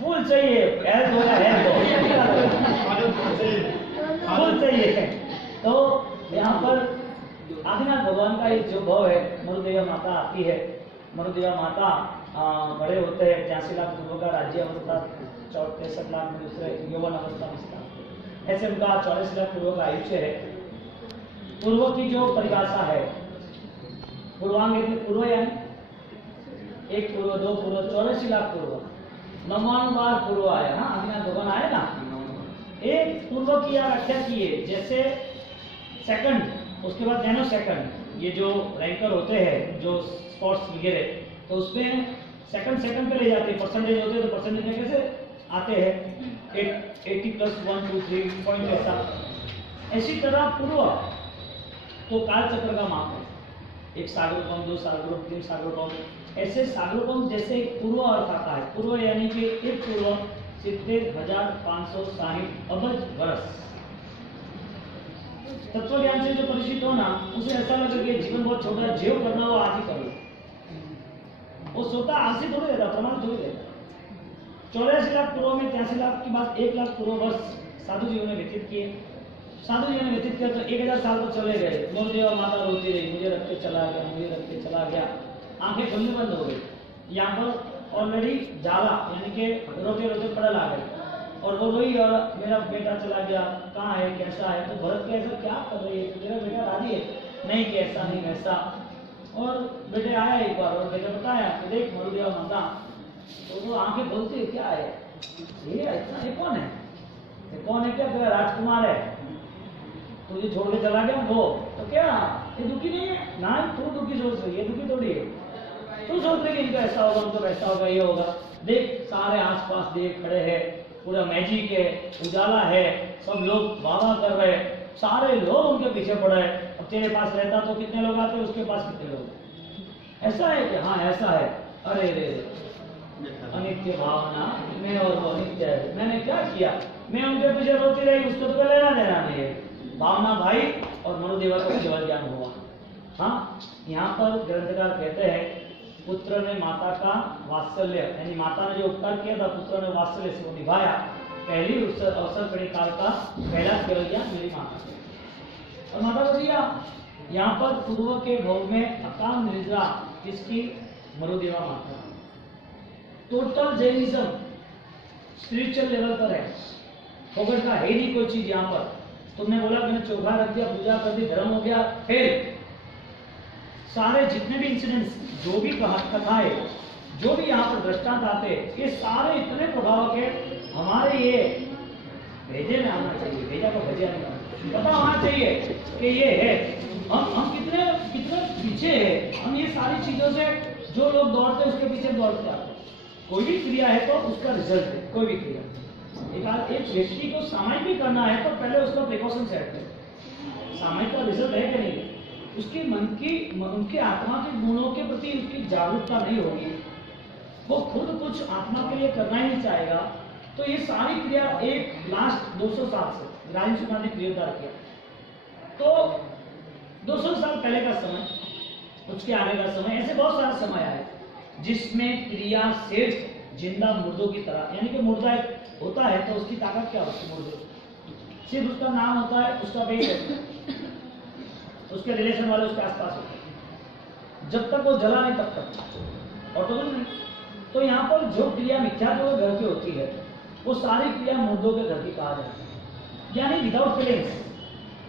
फुल चाहिए, हेल्प होगा फुल चाहिए। तो यहाँ पर आदिनाथ भगवान का एक जो भाव है, मरुदेवा माता आती है। मरुदेवा माता बड़े होते हैं, 83 लाख पूर्व का राज्य अवस्था, 63 लाख में दूसरे यौवन अवस्था में, ऐसे उनका 44 लाख पूर्व का आयुष्य है। पूर्व की जो परिभाषा है, पूर्वांग पूर्व यानी 1 पूर्व 2 पूर्व 84 लाख पूर्व, 99 बार पूर्व आया ना, आदिनाथ भगवान आए ना। एक पूर्व की व्याख्या की है, जैसे सेकंड, उसके बाद नैनो सेकंड, ये जो रैंकर होते हैं जो स्पोर्ट्स वगैरह, तो उसमें सेकंड पे ले जाते हैं, परसेंटेज होते हैं, तो परसेंटेज में कैसे आते हैं 80 + 1 2 3 पॉइंट ऐसा। ऐसी तरह पूर्व तो काल चक्र का माप है, 1 सागरोपम 2 सागरोपम 3 सागरोपम, ऐसे सागरोपम जैसे एक पूर्व अर्थ आता है। पूर्व यानी कि एक पूर्व 70,560 अबज वर्ष। तत्व ज्ञान से जो परिचित हो ना, उसे ऐसा लगे कि जीवन बहुत छोटा है, जो करना वो आज ही कर लो। वो सोता आज से थोड़ी देता, प्रमाण थोड़ी देता। 84 लाख पूर्व में 83 लाख की बात 1 लाख पूर्व वर्ष साधु जीवन में व्यतीत किए। साधु जीवन में व्यतीत किया तो 1000 साल तो चले गए। मरुदेवा माता रोती रही, मुझे रख के चला गया, मुझे रख के चला गया, आंखें खुलनी बंद हो गई। यहाँ पर ऑलरेडी जाला यानी कि रोते रोते पड़ल आ गए, और वो वही, और मेरा बेटा चला गया, कहाँ है, कैसा है? तो भरत कैसा क्या कर रही है, मेरा बेटा राजी है? नहीं कि ऐसा नहीं वैसा। और बेटे आया एक बार और बेटे बताया कि देख मरुदेवा माता, तो वो आंखें खोलती है, क्या है ये, इतना ये कौन है, ये कौन है? क्या तेरा राजकुमार है, तुझे छोड़ के चला गया वो, तो क्या ये दुखी नहीं है ना? तू दुखी सोच रही है, दुखी थोड़ी है। तू सोच रही है इनका ऐसा होगा, उनको वैसा होगा, ये होगा। देख सारे आसपास देख खड़े हैं, पूरा मैजिक है, उजाला है, सब लोग वाह कर रहे हैं, सारे लोग उनके पीछे पड़े हैं। अब तेरे पास रहता तो कितने लोग आते, उसके पास कितने लोग? ऐसा है कि हाँ ऐसा है, अरे रे अनित्य भावना, मैं और वो अनित्य है, मैंने क्या किया? मैं उनके पीछे रोती रही, उसको तो लेना देना नहीं है। भावना भाई और मरुदेवा को केवल ज्ञान हुआ। हाँ, यहाँ पर ग्रंथकार कहते हैं पुत्र ने माता का वात्सल्य, यानी माता ने जो उपकार किया था, पुत्र ने वात्सल्य से वो निभाया। पहली अवसर परिकाल का पहला केवल ज्ञान मेरी माता से। और माता को दिया। यहाँ पर पूर्व के भोग में अकाम निद्रा किसकी? मरुदेवा माता। टोटल जैनिज्म स्पिरिचुअल लेवल पर है, फोकस का है नहीं कोई चीज। यहाँ पर तुमने बोला मैंने चोखा रख दिया, पूजा कर दी, धर्म हो गया, फिर सारे जितने भी इंसिडेंट्स, जो भी कथाएं, जो भी यहाँ पर दृष्टांत आते, ये सारे इतने प्रभावक है। हमारे ये भेजे में आना चाहिए, भेजा को भजिया नहीं आना। पता होना चाहिए कि ये है। हम कितने कितने पीछे है, हम ये सारी चीजों से जो लोग दौड़ते हैं उसके पीछे दौड़ते आते हैं। कोई भी क्रिया है तो उसका रिजल्ट है, कोई भी क्रिया। एक व्यक्ति को सामायिक भी करना है तो पहले उसका प्रिकॉशन सेट है, सामायिक का रिजल्ट है कि नहीं, उसके मन की उनके आत्मा के गुणों के प्रति उसकी जागरूकता नहीं होगी, वो खुद कुछ आत्मा के लिए करना ही नहीं चाहेगा, तो ये सारी क्रिया एक लास्ट 200 साल से राजेंद्र सुनार ने क्रियोद्धार किया। तो 200 साल पहले का समय, उसके आगे का समय, ऐसे बहुत सारा समय आया जिसमें क्रिया सिर्फ जिंदा मुर्दों की तरह, यानी कि मुर्दा होता है तो उसकी ताकत क्या होती है, मुर्दे सिर्फ उसका नाम होता है, उसका वेट है, उसके रिलेशन वाले उसके आसपास होते हैं, जब तक वो जला नहीं तब तक ऑटोमेटिक नहीं। तो यहाँ पर जो क्रिया मिथ्या के घर की होती है वो सारी क्रिया मुर्दों के घर की कहा जाती है, यानी विदाउट फीलिंग्स,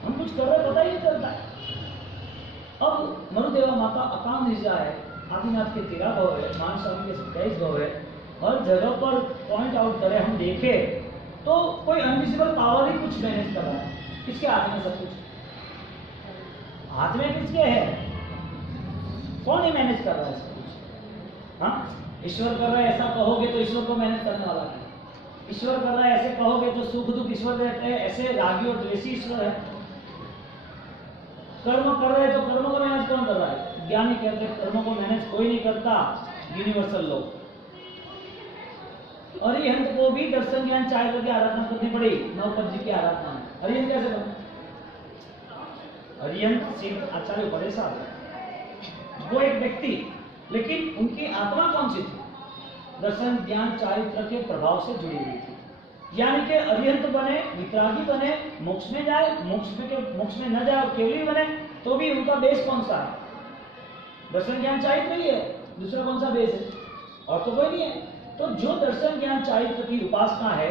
हम कुछ कर रहे पता ही नहीं चलता है। अब मरुदेवा माता अकाम निजा है, आदिनाथ के 13 भाव है, मानस्वामी के 27 भाव है, हर जगह पर पॉइंट आउट करें, हम देखें तो कोई अनविजिबल पावर ही कुछ मैनेज कर रहा है। किसके हाथ में सब कुछ, हाथ में किसके है, कौन ही मैनेज कर रहा है सब कुछ? हाँ, ईश्वर कर रहा है ऐसा कहोगे तो ईश्वर को मैनेज करने वाला है, ईश्वर कर रहा है ऐसे कहोगे तो सुख दुख ईश्वर देते हैं, ऐसे रागी और द्वेषी ईश्वर है। कर्म कर रहे हैं तो कर्म को मैनेज कौन कर रहा है? ज्ञानी कहते हैं कर्म को मैनेज कोई नहीं करता, यूनिवर्सल लोग। अरिहंत को भी दर्शन ज्ञान चाय करके आराधना करनी पड़ी, नवपद जी की आराधना में। अरिहंत कैसे बना? अरिहंत सिंह आचार्य बड़े साहब, वो एक व्यक्ति, लेकिन उनकी आत्मा कौन सी थी? दर्शन ज्ञान चारित्र के प्रभाव से जुड़ी हुई थी। यानी कि अरिहंत बने, वितरागी बने, मोक्ष में जाए, मोक्ष में न जाए, केवली बने, तो भी उनका बेस कौन सा है? दर्शन ज्ञान चारित्र ही है, दूसरा कौन सा बेस है? और तो कोई नहीं है। तो जो दर्शन ज्ञान चारित्र की उपासना है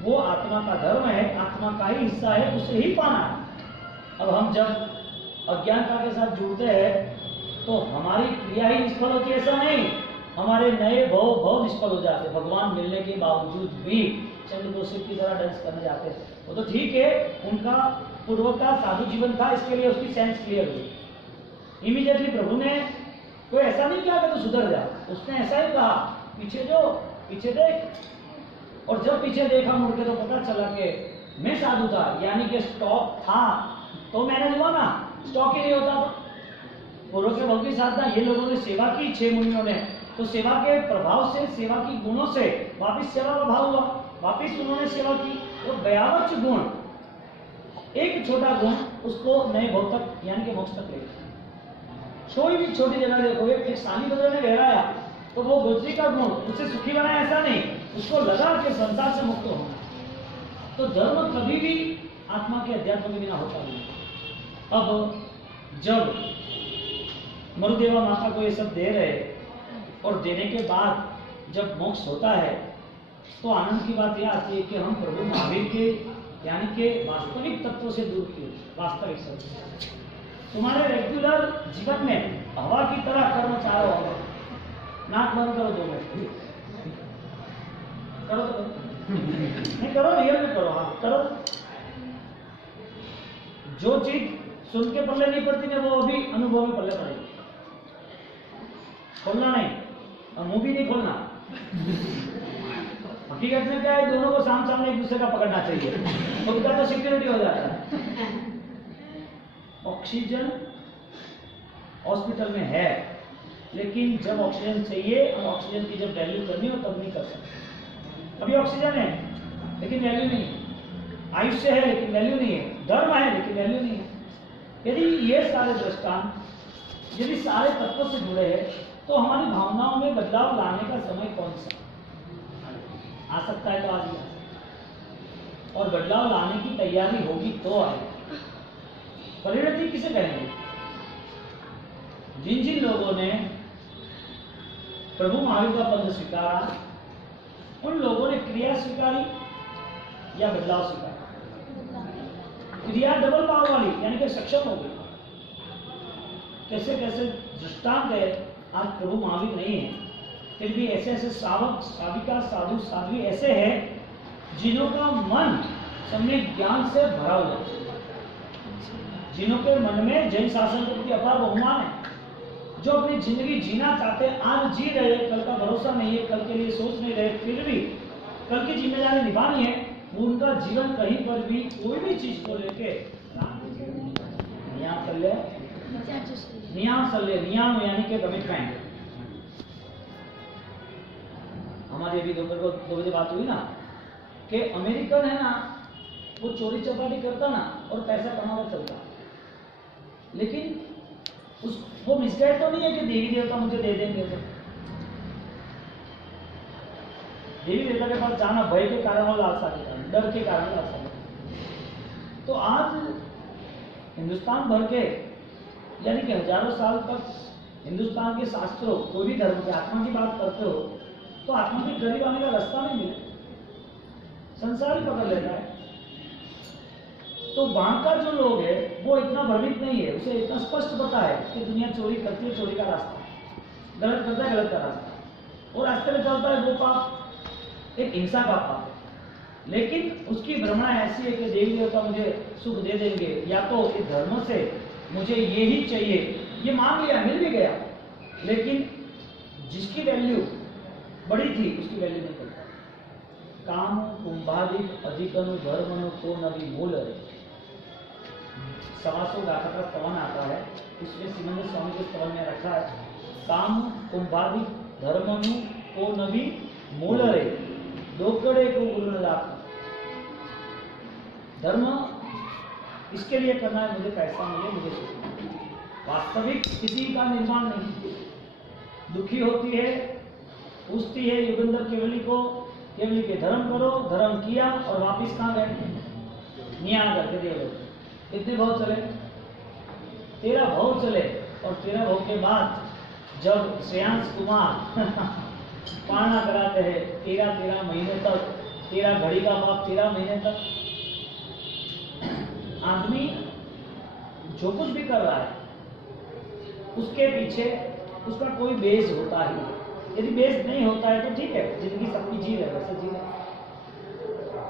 वो आत्मा का धर्म है, आत्मा का ही हिस्सा है, उसे ही पाना है। अब हम जब अज्ञानता के साथ जुड़ते हैं तो हमारी क्रिया ही निष्फल होती है, ऐसा नहीं, हमारे नए भव निष्फल हो जाते। भगवान मिलने के बावजूद भी चंद्रकोशिक की तरह डांस करने जाते थे, वो तो ठीक है, उनका पूर्व का साधु जीवन था, इसके लिए उसकी सेंस क्लियर हुई। इमीडिएटली प्रभु ने कोई ऐसा नहीं किया कि तो सुधर जा, उसने ऐसा ही कहा पीछे देख, और जब पीछे देखा मुड़ के तो पता चला कि मैं साधु था, यानी कि स्टॉक था तो मैनेज हुआ ना, स्टॉक ही नहीं होता था। पूर्व के भक्ति साधना ये लोगों ने सेवा की, 6 मुनियों ने, तो सेवा के प्रभाव से, सेवा की गुणों से वापिस सेवा का भाव हुआ, वापिस उन्होंने सेवा की। तो 42 गुण, एक छोटा गुण उसको नए भव तक यानी कि मोक्ष तक ले गया। कोई भी छोटी जगह देखोगे, एक सानी बदल ने गहराया तो वो गोत्री का गुण उसे सुखी बनाया, ऐसा नहीं, उसको लगा कि संसार से मुक्त होना। तो धर्म कभी भी आत्मा के अध्यात्म के बिना होता नहीं। अब जब मरुदेवा माता को ये सब दे रहे और देने के बाद जब मोक्ष होता है तो आनंद की बात यह आती है कि हम प्रभु महावीर के यानी के वास्तविक तत्व से दूर किए, वास्तविक सत्य। तुम्हारे रेगुलर जीवन में हवा की तरह कर्म चारों होगा। नाक बंद करो 2 मिनट, करो तो नहीं करो, रियल में करो, हाँ करो। जो चीज सुन के पल्ले नहीं पड़ती ना, वो अभी अनुभव में पल्ले पड़ेगी। खोलना नहीं और मुंह भी नहीं खोलना। हकीकत में क्या है, दोनों को सामने एक दूसरे का पकड़ना चाहिए, उनका तो सिक्योरिटी हो जाता है। ऑक्सीजन हॉस्पिटल में है, लेकिन जब ऑक्सीजन चाहिए और ऑक्सीजन की जब वैल्यू करनी हो तब नहीं कर सकते। अभी ऑक्सीजन है लेकिन वैल्यू नहीं है, आयुष्य है लेकिन वैल्यू नहीं है, धर्म है लेकिन वैल्यू नहीं है। यदि ये सारे दृष्टांत यदि सारे तत्वों से जुड़े हैं तो हमारी भावनाओं में बदलाव लाने का समय कौन सा आ सकता है? तो आज ही, और बदलाव लाने की तैयारी होगी तो आएगी। परिणति किसे कहेंगे? जिन लोगों ने प्रभु महावीर का पद स्वीकारा, उन लोगों ने क्रिया स्वीकारी या बदलाव स्वीकारा? क्रिया डबल पावर वाली, यानी कि सक्षम हो गई। कैसे कैसे दृष्टांत है, आज प्रभु महावीर नहीं है, फिर भी ऐसे ऐसे सावक साविका साधु साध्वी ऐसे हैं जिन्हों का मन सम्यक ज्ञान से भरा हुआ, जिन्हों के मन में जैन शासन के प्रति अपार बहुमान है, जो अपनी जिंदगी जीना चाहते हैं, आज जी रहे, कल का भरोसा नहीं है, कल के लिए सोच नहीं रहे, फिर भी कल की जिम्मेदारी निभानी है, उनका जीवन कहीं पर भी कोई भी चीज को लेके नियम यानी कि कमिटमेंट। हमारी अभी दोपहर को 2 बजे बात हुई ना कि अमेरिकन है ना, वो चोरी चपाटी करता ना और पैसा कमाना चलता, लेकिन वो मिसगाइड तो नहीं है कि देवी देवता मुझे दे देंगे। तो देवी देवता के पास जाना भय के कारण और लालसा के कारण, डर के कारण लालसा के कारण। तो आज हिंदुस्तान भर के यानी कि हजारों साल तक हिंदुस्तान के शास्त्रों, कोई भी धर्म की आत्मा की बात करते हो तो आत्मा के करीब आने का रास्ता नहीं मिले, संसार ही पकड़ लेता है। तो वहां का जो लोग है वो इतना भ्रमित नहीं है, उसे इतना स्पष्ट पता है कि दुनिया चोरी करती है, चोरी का रास्ता, गलत करता है, गलत का रास्ता, और रास्ते में चलता है वो पाप, एक हिंसा का पाप है। लेकिन उसकी भ्रमणा ऐसी है कि देवी देवता मुझे सुख दे देंगे, या तो इस धर्म से मुझे ये ही चाहिए, ये मांग लिया, मिल भी गया, लेकिन जिसकी वैल्यू बड़ी थी उसकी वैल्यू नहीं करता। काम कुंभादिक अधिकनु धर्मनु को नभी मूल है, 125 गाथा का स्तवन आता है, इसमें सिमंदर स्वामी के स्तवन में रखा है, काम कुंभादिक धर्मनु को नभी मूल रे, दोकड़े को गुरुनाथ। धर्म इसके लिए करना है, मुझे पैसा मिले, मुझे सुख। वास्तविक स्थिति का निर्माण नहीं, दुखी होती है, पूछती है युगंधर केवली को, केवली के धर्म करो, धर्म किया और वापिस कहाँ गए, नियाण करके दे लो। कितने भाव चले, 13 भाव चले, और 13 भाव के बाद जब श्रेयांश कुमार पालना कराते हैं 13 महीने तक, 13 घड़ी का पाप 13 महीने तक, आदमी जो कुछ भी कर रहा है उसके पीछे उसका कोई बेस होता ही है। यदि बेस नहीं होता है तो ठीक है, जिंदगी सबकी जी रहे, वैसे जी रहे।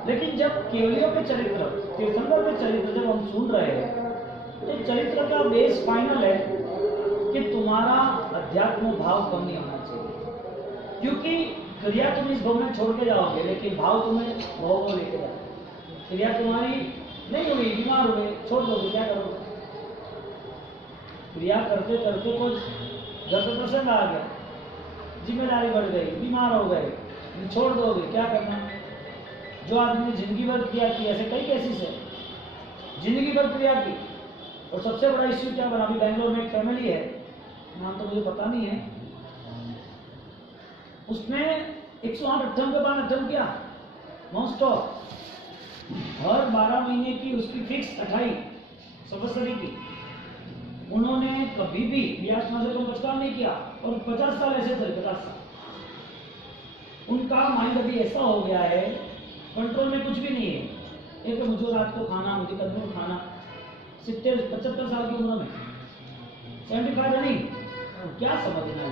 लेकिन जब केवलियों के चरित्र, तीर्थंकर के चरित्र जब हम सुन रहे हैं, तो चरित्र का बेस फाइनल है कि तुम्हारा अध्यात्म भाव कम नहीं होना चाहिए, क्योंकि क्रिया तुम इस भव में छोड़ के जाओगे, लेकिन भाव तुम्हें भव को लेके जाओगे। क्रिया तुम्हारी नहीं हुई, बीमार हुए, छोड़ दोगे, क्या करोगे? क्रिया करते करते कुछ घर पे प्रसंग आ गया, जिम्मेदारी बढ़ गई, बीमार हो गए, छोड़ दोगे, क्या करना? जो आदमी ने जिंदगी भर क्रिया की, ऐसे कई केसेस है, जिंदगी भर क्रिया की, और सबसे बड़ा इश्यू क्या बना? अभी बैंगलोर में एक फैमिली है, नाम तो मुझे पता नहीं है, उसने 108 अट्ठम के बाद अट्ठम किया नॉन स्टॉप, हर 12 महीने की उसकी फिक्स 28 संवत्सरी की। उन्होंने कभी भी व्यासना से बचकान नहीं किया, और 50 साल ऐसे थे, 50 साल। उनका माइंड अभी ऐसा हो गया है, कंट्रोल में कुछ भी नहीं है। एक मुझे रात को खाना, मुझे कंट्रोल खाना, 70-75 साल की उम्र में, 75 नहीं, क्या समझना है?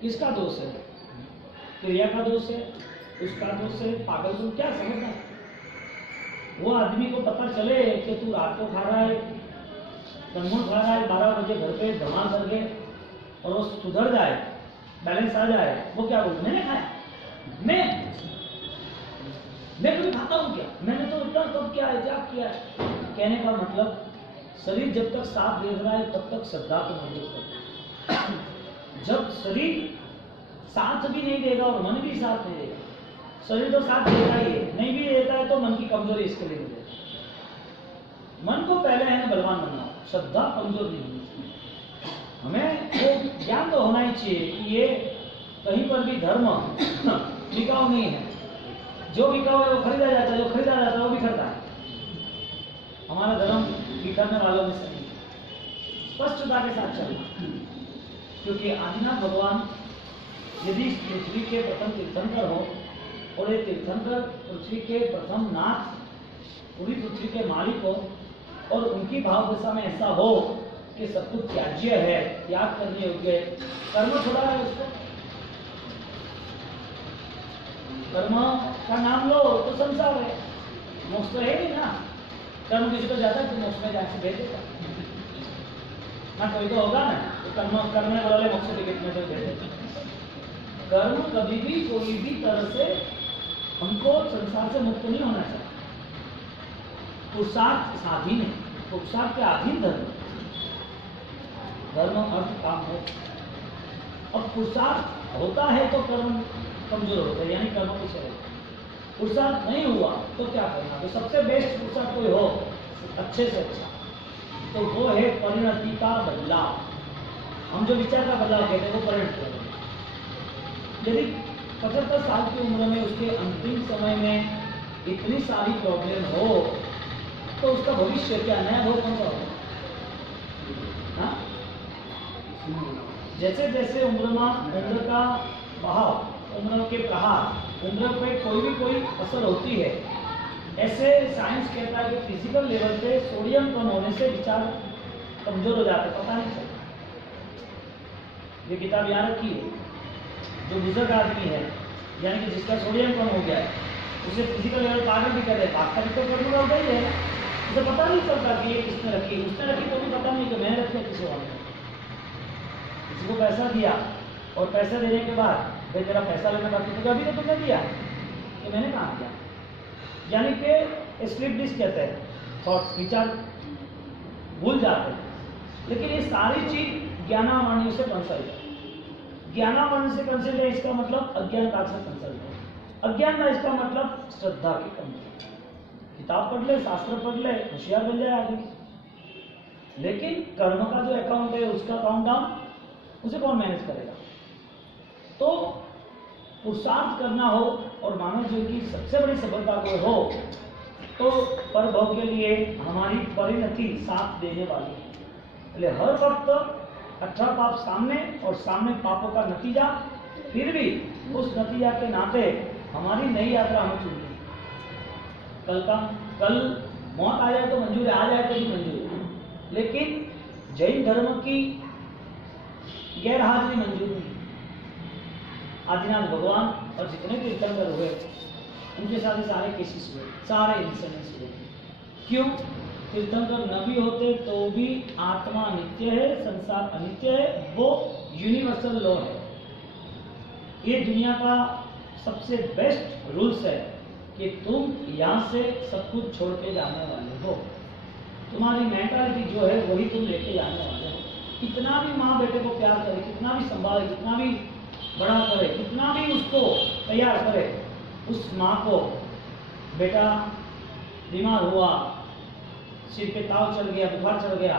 किसका दोष है? क्रिया का दोष है, उसका दोष है, पागल तुम क्या समझना? वो आदमी को पता चले कि तू रात को खा रहा है, कंगूर खा रहा है, 12 बजे घर पे धमाल करके, और वो सुधर जाए, बैलेंस आ जाए, वो क्या बोलते? मैंने खाया, मैं कभी खाता हूँ क्या? मैंने तो इतना कब किया है, क्या किया है? कहने का मतलब शरीर जब तक साथ दे रहा है तब तक श्रद्धा को मजबूत करता। जब शरीर साथ भी नहीं देगा और मन भी साथ नहीं देगा, शरीर तो साथ देता ही है, नहीं भी देता है तो मन की कमजोरी इसके लिए मिलेगी। मन को पहले है ना बलवान बनना, श्रद्धा कमजोर नहीं होनी चाहिए। हमें वो ज्ञान तो होना ही चाहिए कि ये कहीं पर भी धर्म बिकाऊ नहीं है, जो बिकाऊ है वो खरीदा जाता है, जो खरीदा जाता है वो बिखरता है। हमारा धर्म बिखरने वालों में से नहीं, स्पष्टता के साथ चलना, क्योंकि आदिनाथ भगवान यदि पृथ्वी के प्रथम तीर्थंकर हो, और ये तीर्थंकर पृथ्वी के प्रथम नाथ, पूरी पृथ्वी के मालिक हो, और उनकी भाव दशा में ऐसा हो कि सब कुछ त्याज्य है, त्याग करने योग्य, कर्म छोड़ा है उसको, कर्म का नाम लो तो संसार है, मोक्ष तो है नहीं ना। कर्म किसी को जाता है तो मोक्ष में जाके भेज देता ना, कोई तो होगा ना तो कर्म करने वाले मोक्ष टिकट में तो भेज देता। कर्म कभी भी कोई भी तरह से हमको संसार से मुक्त नहीं होना चाहिए। पुरुषार्थ साधीन है, पुरुषार्थ के अधीन धर्म, धर्म अर्थ काम हो। अब पुरुषार्थ होता है तो कर्म कमजोर होता है, यानी कर्म कुछ है। पुरुषार्थ नहीं हुआ तो क्या करना? तो सबसे बेस्ट पुरुषार्थ कोई हो अच्छे से अच्छा तो वो है परिणति का बदलाव। हम जो विचार का बदलाव कहते हैं वो परिणति। यदि 75 साल की उम्र में उसके अंतिम समय में इतनी सारी प्रॉब्लम हो तो उसका भविष्य क्या नया भोग कौन सा होगा? हाँ? जैसे जैसे उम्र का बहाव, उम्र के प्रहार, उम्र पे कोई असर होती है, ऐसे साइंस कहता है कि फिजिकल लेवल पे सोडियम कम होने से विचार कमजोर हो जाते, पता नहीं चलता। ये किताब याद रखी है, जो बुजुर्ग आदमी है यानी कि जिसका सोडियम कम हो गया है उसे फिजिकल लेवल पागल भी कर रहे हैं, वास्तविक तो करने वाला ही है, उसे पता नहीं चलता कि ये किसने रखी, उसने रखी तो भी पता नहीं कि मैंने रखी है किसी और ने। किसी को पैसा दिया और पैसा देने के बाद भाई तेरा पैसा लेना बाकी तो अभी तो तुमने दिया तो मैंने कहा दिया, यानी कि स्लिप डिस्क कहते हैं, थॉट्स विचार भूल जाते हैं। लेकिन ये सारी चीज ज्ञानावरणियों से कंसल्ट है। ज्ञानावरण से कंसल्ट है इसका मतलब अज्ञानता से कंसल्ट है। अज्ञानता इसका मतलब श्रद्धा की कमी। किताब पढ़ ले, शास्त्र पढ़ ले, होशियार बन जाए आगे। लेकिन कर्म का जो अकाउंट है उसका काउंट डाउन उसे कौन मैनेज करेगा? तो पुरुषार्थ करना हो और मानव जीवन की सबसे बड़ी सफलता को हो तो परभोग के लिए हमारी परिणति साथ देने वाली है। इसलिए हर वक्त 18 पाप सामने और सामने पापों का नतीजा, फिर भी उस नतीजा के नाते हमारी नई यात्रा हमें चुननी है। कल मौत आ जाए तो मंजूर है, आ जाए तो भी मंजूर है, लेकिन जैन धर्म की गैर हाजिरी मंजूर नहीं। आदिनाथ भगवान और जितने भी तीर्थंकर हुए उनके साथ सारे केसेस हुए, सारे इंसिडेंट्स हुए। क्यों? तीर्थंकर नबी होते तो भी आत्मा नित्य है, संसार अनित्य है, वो यूनिवर्सल लॉ है। ये दुनिया का सबसे बेस्ट रूल्स है कि तुम यहाँ से सब कुछ छोड़ के जाने वाले हो। तुम्हारी मेंटालिटी जो है वही तुम लेके जाने वाले हो। कितना भी माँ बेटे को प्यार करे, कितना भी संभाले, कितना भी बड़ा करे, कितना भी उसको तैयार करे, उस माँ को बेटा बीमार हुआ, सिर पे ताव चल गया, बुखार चढ़ गया,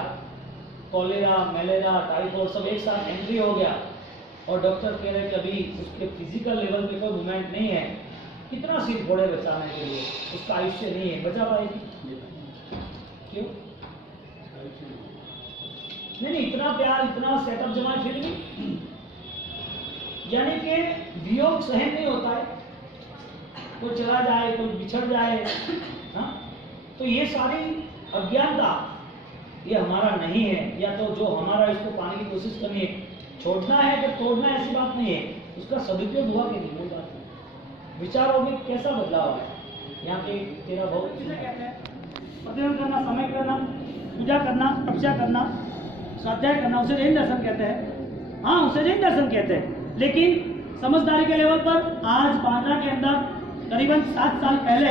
कॉलेरा, मलेरिया, टाइफाइड सब एक साथ एंट्री हो गया और डॉक्टर कह रहे कि अभी उसके फिजिकल लेवल पे कोई मूवमेंट नहीं है, कितना सिर फोड़े बचाने के लिए, उसका आयुष्य नहीं है, बचा पाएगी? क्यों? नहीं, इतना प्यार, इतना सेटअप जमाए फिर भी, यानी कि वियोग सहन नहीं होता है, कोई चला जाए, कोई बिछड़ जाए, हाँ? तो ये सारी अज्ञानता ये हमारा नहीं है, या तो जो हमारा इसको पाने की कोशिश करनी है, छोड़ना है कि तोड़ना है, ऐसी बात नहीं है। उसका सदुपयोग हुआ कि नहीं, वो बात है। विचारों में कैसा बदलाव है, यहाँ पे तेरा बहुत अध्ययन करना, समय करना, पूजा करना, तपस्या करना, स्वाध्याय करना, उसे जैन दर्शन कहते हैं। हाँ, उसे जैन दर्शन कहते हैं। लेकिन समझदारी के लेवल पर आज बांद्रा के अंदर करीबन 7 साल पहले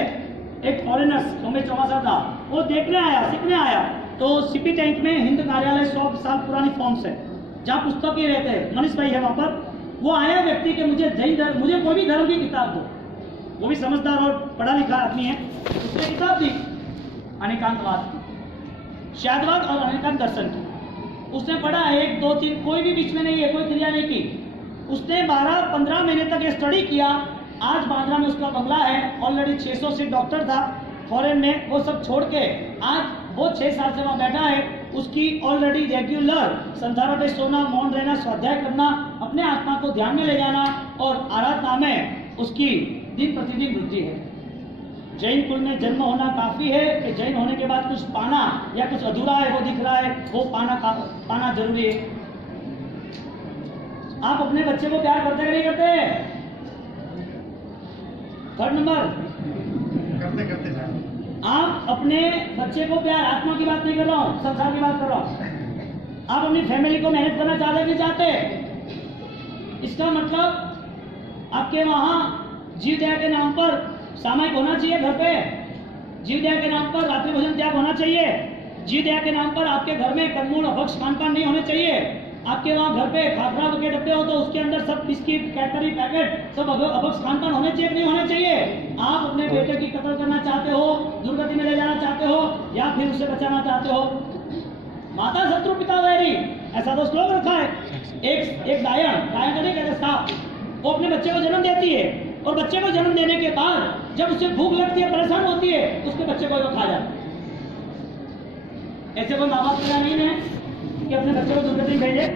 एक फॉरेनर्स उमेश चौमासा था, वो देखने आया, सीखने आया, तो सीपी टैंक में हिंद कार्यालय 100 साल पुरानी फॉर्म्स है जहाँ पुस्तक ही रहते हैं, मनीष भाई है वहाँ पर। वो आया व्यक्ति के मुझे जैन धर्म, मुझे कोई भी धर्म की किताब दो। वो भी समझदार और पढ़ा लिखा आदमी है, उसने किताब दी अनेकांतवाद की, शायदवाद और अनेकांत दर्शन की। उसने पढ़ा 1, 2, 3, कोई भी बीच में नहीं है, कोई क्रिया नहीं की। उसने 12-15 महीने तक ये स्टडी किया। आज बांद्रा में उसका बंगला है, ऑलरेडी 600 से डॉक्टर था फॉरेन में, वो सब छोड़ के आज वो 6 साल से वहाँ बैठा है। उसकी ऑलरेडी रेगुलर संधारा पे सोना, मौन रहना, स्वाध्याय करना, अपने आत्मा को ध्यान में ले जाना और आराधना में उसकी दिन प्रतिदिन वृद्धि है। जैन कुल में जन्म होना काफी है कि जैन होने के बाद कुछ पाना या कुछ अधूरा है वो दिख रहा है, वो पाना जरूरी है। आप अपने बच्चे को प्यार करते नहीं करते? 3rd नंबर, करते आप अपने बच्चे को प्यार, आत्मा की बात नहीं कर रहा हूँ, संसार की बात कर रहा हूँ। आप अपनी फैमिली को मैनेज करना चाहते नहीं चाहते? इसका मतलब आपके वहाँ जीव दया के नाम पर सामयिक होना चाहिए, घर पे जीव दया के नाम पर रात्रि भोजन त्याग होना चाहिए, जीव दया के नाम पर आपके घर में कंदमूल अभक्ष खान पान नहीं होने चाहिए। आपके वहाँ घर पे खाखरा के डब्बे हो तो उसके अंदर सब बिस्किट, कैडबरी पैकेट सब अभक्ष खान पान होने चाहिए, नहीं होने चाहिए? आप अपने बेटे की कत्ल करना चाहते हो, दुर्गति में ले जाना चाहते हो, या फिर उसे बचाना चाहते हो? माता शत्रु पिता वैरी, ऐसा तो श्लोक रखा है। एक गायन का नहीं कहते साहब, वो अपने बच्चे को जन्म देती है और बच्चे को जन्म देने के बाद जब उसे भूख लगती है, परेशान होती है, उसके बच्चे को वो खा जाता है। ऐसे कोई माँ बाप का नहीं है कि अपने बच्चे को दुर्गति भेजे?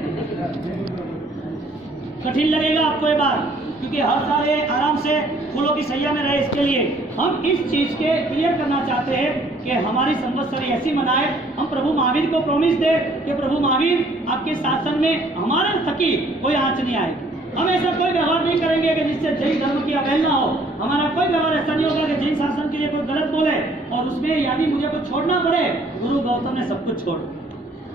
कठिन लगेगा आपको ये बात, क्योंकि हर साल ये आराम से फूलों की सैया में रहे। इसके लिए हम इस चीज के क्लियर करना चाहते हैं कि हमारी संवत्सरी ऐसी मनाए। हम प्रभु महावीर को प्रॉमिस दे कि प्रभु महावीर आपके शासन में हमारे थकी कोई आंच नहीं आएगी। हम ऐसा कोई व्यवहार नहीं करेंगे कि जिससे जैन धर्म की अवहेलना हो। हमारा कोई व्यवहार ऐसा नहीं होगा कि जैन शासन के लिए कोई गलत बोले और उसमें यदि मुझे कुछ छोड़ना पड़े। गुरु गौतम ने सब कुछ छोड़,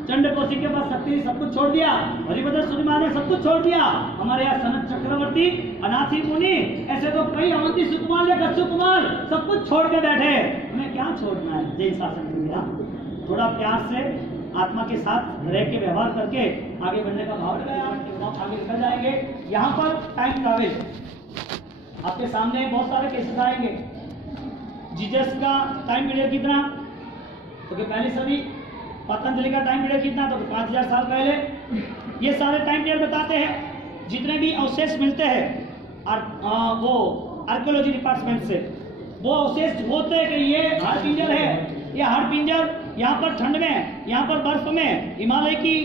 चंड कौशिक के पास शक्ति सब कुछ छोड़ दिया, हरिभद्र सूर्यमान ने सब कुछ छोड़ दिया। हमारे यहाँ सनत चक्रवर्ती, अनाथी मुनि, ऐसे तो कई अवंती सुकुमार या कच्छु कुमार सब कुछ छोड़ के बैठे। हमें क्या छोड़ना है जैन शासन के लिए? थोड़ा प्यार से आत्मा के साथ रह के व्यवहार करके आगे बढ़ने का भाव लगाया, आगे निकल जाएंगे। यहाँ पर टाइम ट्रैवल आपके सामने बहुत सारे केसेस आएंगे। जीसस का टाइम पीरियड कितना? तो पहली सदी। पतंजलि का टाइम पीरियड कितना? तो 5000 साल पहले। ये सारे टाइम पीरियड बताते हैं। जितने भी अवशेष मिलते हैं वो आर्कियोलॉजी डिपार्टमेंट से, वो अवशेष होते हैं कि ये हाड़ पिंजर है। ये हाड़ पिंजर यहाँ पर ठंड में, यहाँ पर बर्फ में, हिमालय की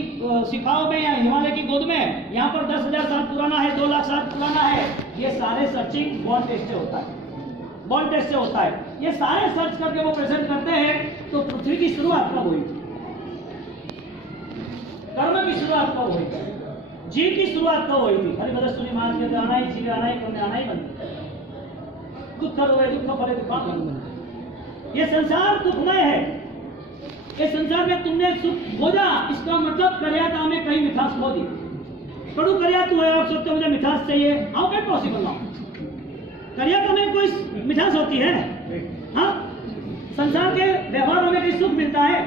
शिखाओं में या हिमालय की गोद में, यहाँ पर 10,000 साल पुराना है, 2 लाख साल पुराना है। ये सारे सर्चिंग बॉर्न टेस्ट से होता है, बॉर्न टेस्ट से होता है। ये सारे सर्च करके वो प्रेजेंट करते हैं। तो पृथ्वी की शुरुआत कब हुई? कर्म की शुरुआत कब हुई? जीव की शुरुआत कब हुई थी? हरिभद्र सूर्यमान के आना ही, जीव आना ही, कर्म आना ही बनता। दुख कर हुए दुख फले दुख। ये संसार दुखमय है। इस संसार में तुमने सुख खोजा, इसका मतलब करियाता में कहीं मिठास खो दी। कड़ू करिया तू है, आप सोचते मुझे मिठास चाहिए। How can possible now? करियाता में कोई मिठास होती है? हाँ, संसार के व्यवहारों में कहीं सुख मिलता है?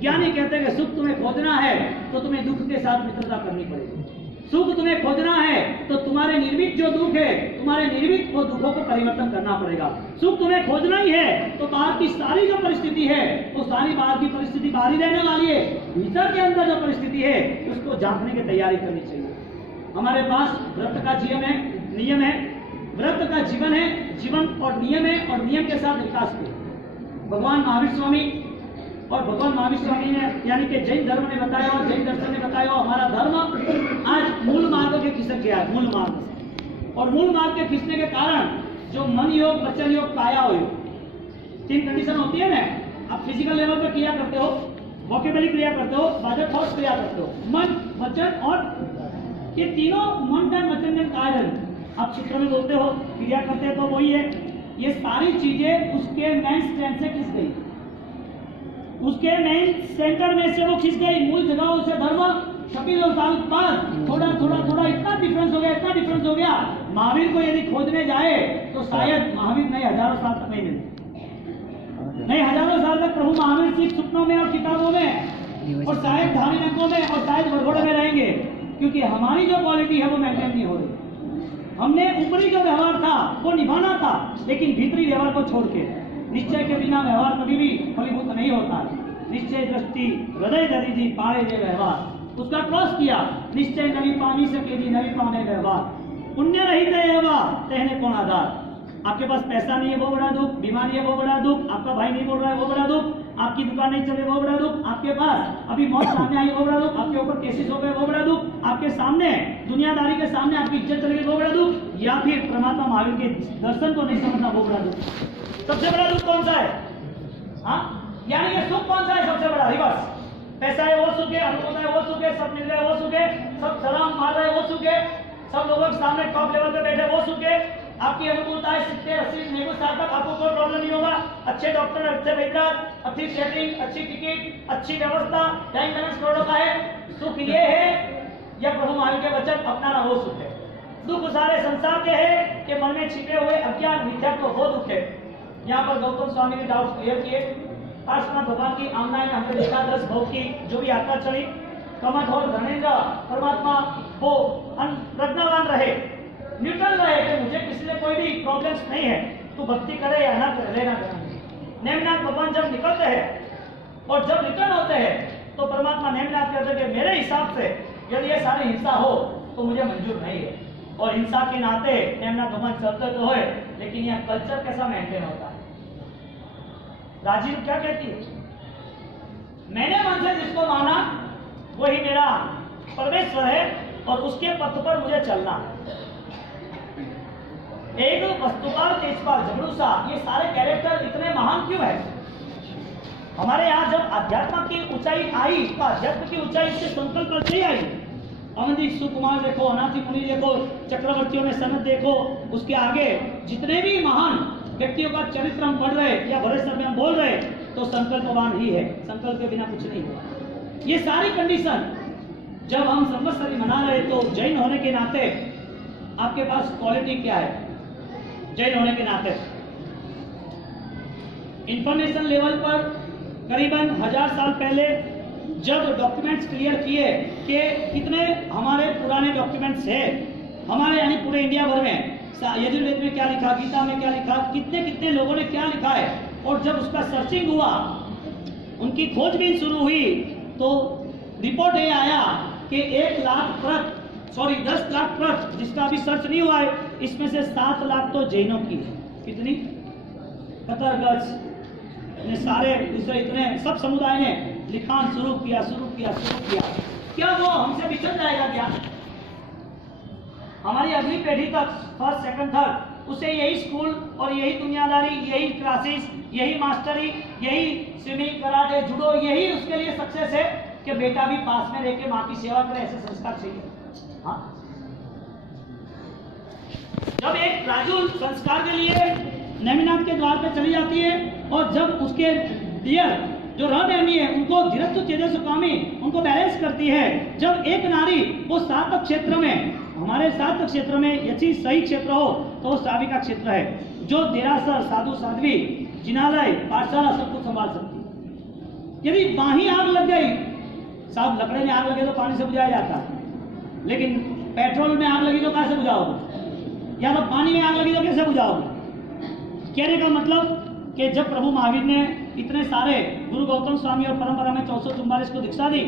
ज्ञानी कहते हैं कि सुख तुम्हें खोजना है तो तुम्हें दुख के साथ मित्रता करनी पड़ेगी। सुख तुम्हें खोजना है तो तुम्हारे निर्मित जो दुख है, तुम्हारे निर्मित वो दुखों को परिवर्तन करना पड़ेगा। सुख तुम्हें खोजना ही है तो बाहर की सारी जो परिस्थिति है, वो सारी बाहर की परिस्थिति बाहर ही रहने वाली है। भीतर के अंदर जो परिस्थिति है उसको जांचने की तैयारी करनी चाहिए। हमारे पास व्रत का नियम है, व्रत का जीवन है, जीवन और नियम है, और नियम के साथ विकास है। भगवान महावीर स्वामी और भगवान महावीर स्वामी ने यानी कि जैन धर्म ने बताया और जैन दर्शन ने बताया, हमारा धर्म आज मूल मार्ग के खिसक गया है, मूल मार्ग। और मूल मार्ग के खिसने के कारण जो मन योग, वचन योग, काया योग, 3 कंडीशन होती है ना। आप फिजिकल लेवल पर क्रिया करते हो, वोकेबली क्रिया करते हो, बाजट थॉट्स क्रिया करते हो, मन, वचन और ये तीनों मन का वचन कारण आप चित्र में बोलते हो, क्रिया करते हो, तो वही है। ये सारी चीजें उसके मेन स्ट्रेंथ से खिंच गई, उसके मेन सेंटर में से वो खिंच गई। मूल जगह से धर्म 26 साल बाद थोड़ा इतना डिफरेंस हो गया, इतना डिफरेंस हो गया। महावीर को यदि खोजने जाए तो शायद महावीर नहीं, हजारों साल तक नहीं मिले, नहीं हजारों साल तक प्रभु महावीर सिर्फ सपनों में और किताबों में और शायद धामी रंगों में और शायद वरघोड़े में रहेंगे, क्योंकि हमारी जो क्वालिटी है वो मेंटेन नहीं हो रही। हमने ऊपरी जो व्यवहार था वो निभाना था, लेकिन भीतरी व्यवहार को छोड़ के, निश्चय के बिना व्यवहार कभी भी फलीभूत नहीं होता। निश्चय दृष्टि हृदय धरी जी पाए दे व्यवहार, उसका क्रॉस किया। निश्चय नवी पानी सके जी नवी पाने व्यवहार, पुण्य रहित कहने कौन आधार। आपके पास पैसा नहीं है वो बड़ा दुख, बीमारी है वो बड़ा दुख, आपका भाई नहीं बोल रहा है वो बड़ा दुख, आपकी दुकान नहीं चले वो बड़ा दुख, आपके पास अभी मौत सामने आई वो बड़ा दुख, आपके ऊपर केसेस हो गए वो बड़ा दुख, आपके सामने दुनियादारी के सामने आपकी इज्जत चली गई वो बड़ा दुख, या फिर परमात्मा महावीर के दर्शन को नहीं समझना वो बड़ा दुख। सबसे बड़ा दुख कौन सा है? हाँ, यानी कि सुख कौन सा है सबसे बड़ा? रिवर्स। पैसा है वो सुख है, अनुकूलता है वो सुख है, सब मिल रहा है वो सुख है, सब सलाम मार रहे हैं वो सुख है, सब लोगों के सामने टॉप लेवल पे बैठे वो सुख है, आपकी अनुकूलता है 70, 80, 90 साल तक आपको कोई प्रॉब्लम नहीं होगा। अच्छे डॉक्टर, अच्छे वैद्य, अच्छी सेटिंग, अच्छी टिकट, अच्छी व्यवस्था, टाइम बैलेंस करोड़ों का है। सुख ये है, यह प्रभु महावीर के वचन अपनाना वो सुख है। दुख सारे संसार के है कि मन में छिपे हुए अज्ञान मिथ्यात्व वो दुख है। यहाँ पर गौतम स्वामी ने डाउट क्लियर किए। पार्श्वनाथ भगवान की आमना में हमने देखा 10 भव की जो भी यात्रा चली, कमठ और धनेन्द्र परमात्मा वो प्रज्ञावान रहे, न्यूट्रल रहे कि मुझे किसी से कोई भी प्रॉब्लम्स नहीं है, तू भक्ति करे या ना करे, लेना देना। नेमनाथ भगवान जब निकलते हैं और जब रिटर्न होते हैं तो परमात्मा नेमनाथ कहते हैं कि मेरे हिसाब से यदि ये सारी हिंसा हो तो मुझे मंजूर नहीं है। और हिंसा के नाते नेमनाथ भगवान चलते तो है, लेकिन यह कल्चर कैसा मेंटेन होता है। राजीव क्या कहती है, मैंने मन से जिसको माना वही मेरा परमेश्वर है और उसके पथ पर मुझे चलना है। एक वस्तुपाल, तेजपाल, झगड़ूसा, ये सारे कैरेक्टर इतने महान क्यों है? हमारे यहाँ जब अध्यात्म की ऊंचाई आई तो अध्यात्म की ऊंचाई से संकल्प से ही आई। अमनदीप सुकुमार देखो, अनाथी मुनि देखो, चक्रवर्तियों में सनत देखो, उसके आगे जितने भी महान व्यक्तियों का चरित्र हम पढ़ रहे या भरे समय हम बोल रहे तो संकल्पवान ही है, संकल्प के बिना कुछ नहीं हुआ। ये सारी कंडीशन जब हम संवत्सरी मना रहे तो जैन होने के नाते आपके पास क्वालिटी क्या है? जैन होने के नाते इंफॉर्मेशन लेवल पर करीबन 1000 साल पहले जब डॉक्यूमेंट्स क्लियर किए कि कितने हमारे पुराने डॉक्यूमेंट्स है, हमारे यानी पूरे इंडिया भर में यजुर्वेद में क्या लिखा, गीता में क्या लिखा, कितने कितने लोगों ने क्या लिखा है, और जब उसका सर्चिंग हुआ, उनकी खोजबीन शुरू हुई तो रिपोर्ट ये आया कि 10 लाख प्रत जिसका अभी सर्च नहीं हुआ है, इसमें से 7 लाख तो जैनों की है। कितनी? कतरगज ने सारे दूसरे इतने सब समुदाय ने लिखान शुरू किया। क्या वो हमसे बिछड़ जाएगा क्या? हमारी अगली पीढ़ी तक फर्स्ट, सेकंड, थर्ड उसे यही स्कूल और यही दुनियादारी, यही क्लासेस, यही मास्टरी, यही स्विमिंग, कराटे, जुडो, यही उसके लिए सक्सेस है कि बेटा भी पास में रह के माँ की सेवा करे, ऐसे संस्कार चाहिए। हाँ? जब एक राजू संस्कार के लिए नेमिनाथ के द्वार पे चली जाती है और जब उसके डियर जो रहनेमी है उनको धीरज तेजस कामी उनको बैलेंस करती है, जब एक नारी वो 7 क्षेत्र में, हमारे 7 क्षेत्र में यदि सही क्षेत्र हो तो वो साविका क्षेत्र है, जो देरासर, साधु साध्वी, जिनालय, पाठशाला सब कुछ संभाल सकती है। यदि वहीं आग लग गई, साहब लकड़े में आग लगे तो पानी से बुझाया जाता है, लेकिन पेट्रोल में आग लगी तो कैसे बुझाओगे, या तो पानी में आग लगी तो कैसे बुझाओगे? कहने का मतलब कि जब प्रभु महावीर ने इतने सारे गुरु गौतम स्वामी और परंपरा में 444 को दीक्षा दी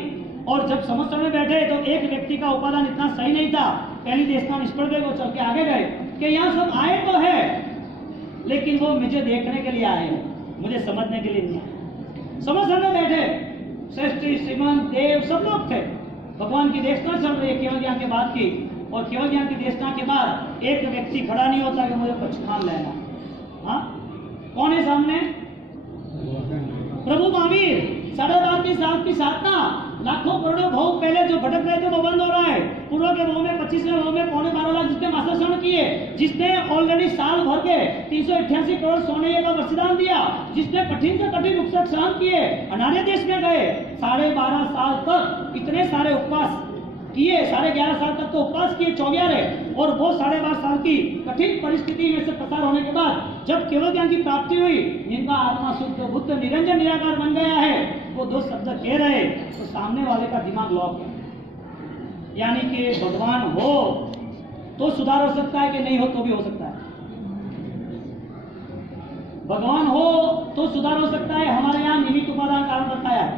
और जब समस्या में बैठे तो एक व्यक्ति का उपादान इतना सही नहीं था, पहली देशना निष्फल गए, वो चल के आगे गए कि यहाँ सब आए तो है लेकिन वो मुझे देखने के लिए आए हैं, मुझे समझने के लिए नहीं आए। समस्या में बैठे श्रेष्ठी, श्रीमंत, देव सब लोग थे। भगवान की देशना चल रही है केवल ज्ञान के बाद की, और केवल ज्ञान की देशना के बाद एक व्यक्ति खड़ा नहीं होता कि मुझे पछतान लेना। हाँ, कौन है सामने? प्रभु महावीर। 12.5 साल की साधना, लाखों करोड़ों भाव पहले जो भटक रहे थे वो बंद हो रहा है। पूर्व के भाव में 25वें भाव में 12.25 लाख जिसने मासासन किए, जिसने ऑलरेडी साल भर के 388 करोड़ सोने का वरदान दिया, जिसने कठिन से कठिन उपसक सहन किए, अनार्य देश में गए, 12.5 साल तक इतने सारे उपवास किए, 11.5 साल तक तो उपवास किए 24, और वो 12.5 साल की कठिन परिस्थिति में से प्रसार होने के बाद जब केवल ज्ञान की प्राप्ति हुई, जिनका आत्मा शुद्ध बुद्ध निरंजन निराकार बन गया है, वो 2 शब्द कह रहे तो सामने वाले का दिमाग लॉक है। यानी कि भगवान हो तो सुधार हो सकता है कि नहीं हो तो भी हो सकता है। भगवान हो तो सुधार हो सकता है। हमारे यहाँ निमित्त उपादान कारण बताया है।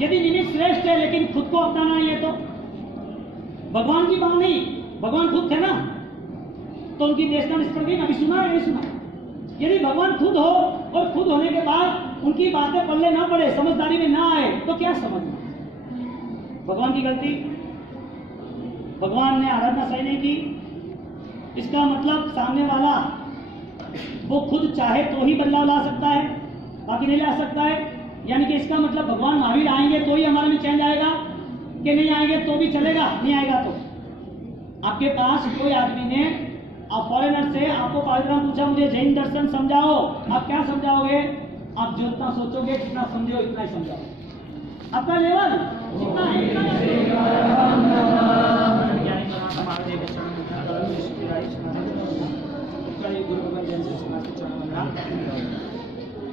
यदि निमित्त श्रेष्ठ है लेकिन खुद को अपनाना नहीं है तो भगवान की बात नहीं, भगवान खुद थे ना, तो उनकी देशना निष्फल गई, अभी सुना है नहीं सुना। यदि भगवान खुद हो और खुद होने के बाद उनकी बातें पल्ले ना पड़े, समझदारी में ना आए तो क्या समझना? भगवान की गलती, भगवान ने आराधना सही नहीं की, इसका मतलब सामने वाला वो खुद चाहे तो ही बदलाव ला सकता है, बाकी नहीं ला सकता है। यानी कि इसका मतलब भगवान महावीर आएंगे तो ही हमारे में चेंज आएगा, कि नहीं आएंगे तो भी चलेगा, नहीं आएगा तो। आपके पास कोई आदमी ने आप फॉरेनर से आपको पालिताना पूछा मुझे जैन दर्शन समझाओ, आप क्या समझाओगे? आप जो इतना सोचोगे जितना समझो इतना ही समझाओ। आपका लेवल जितना है इतना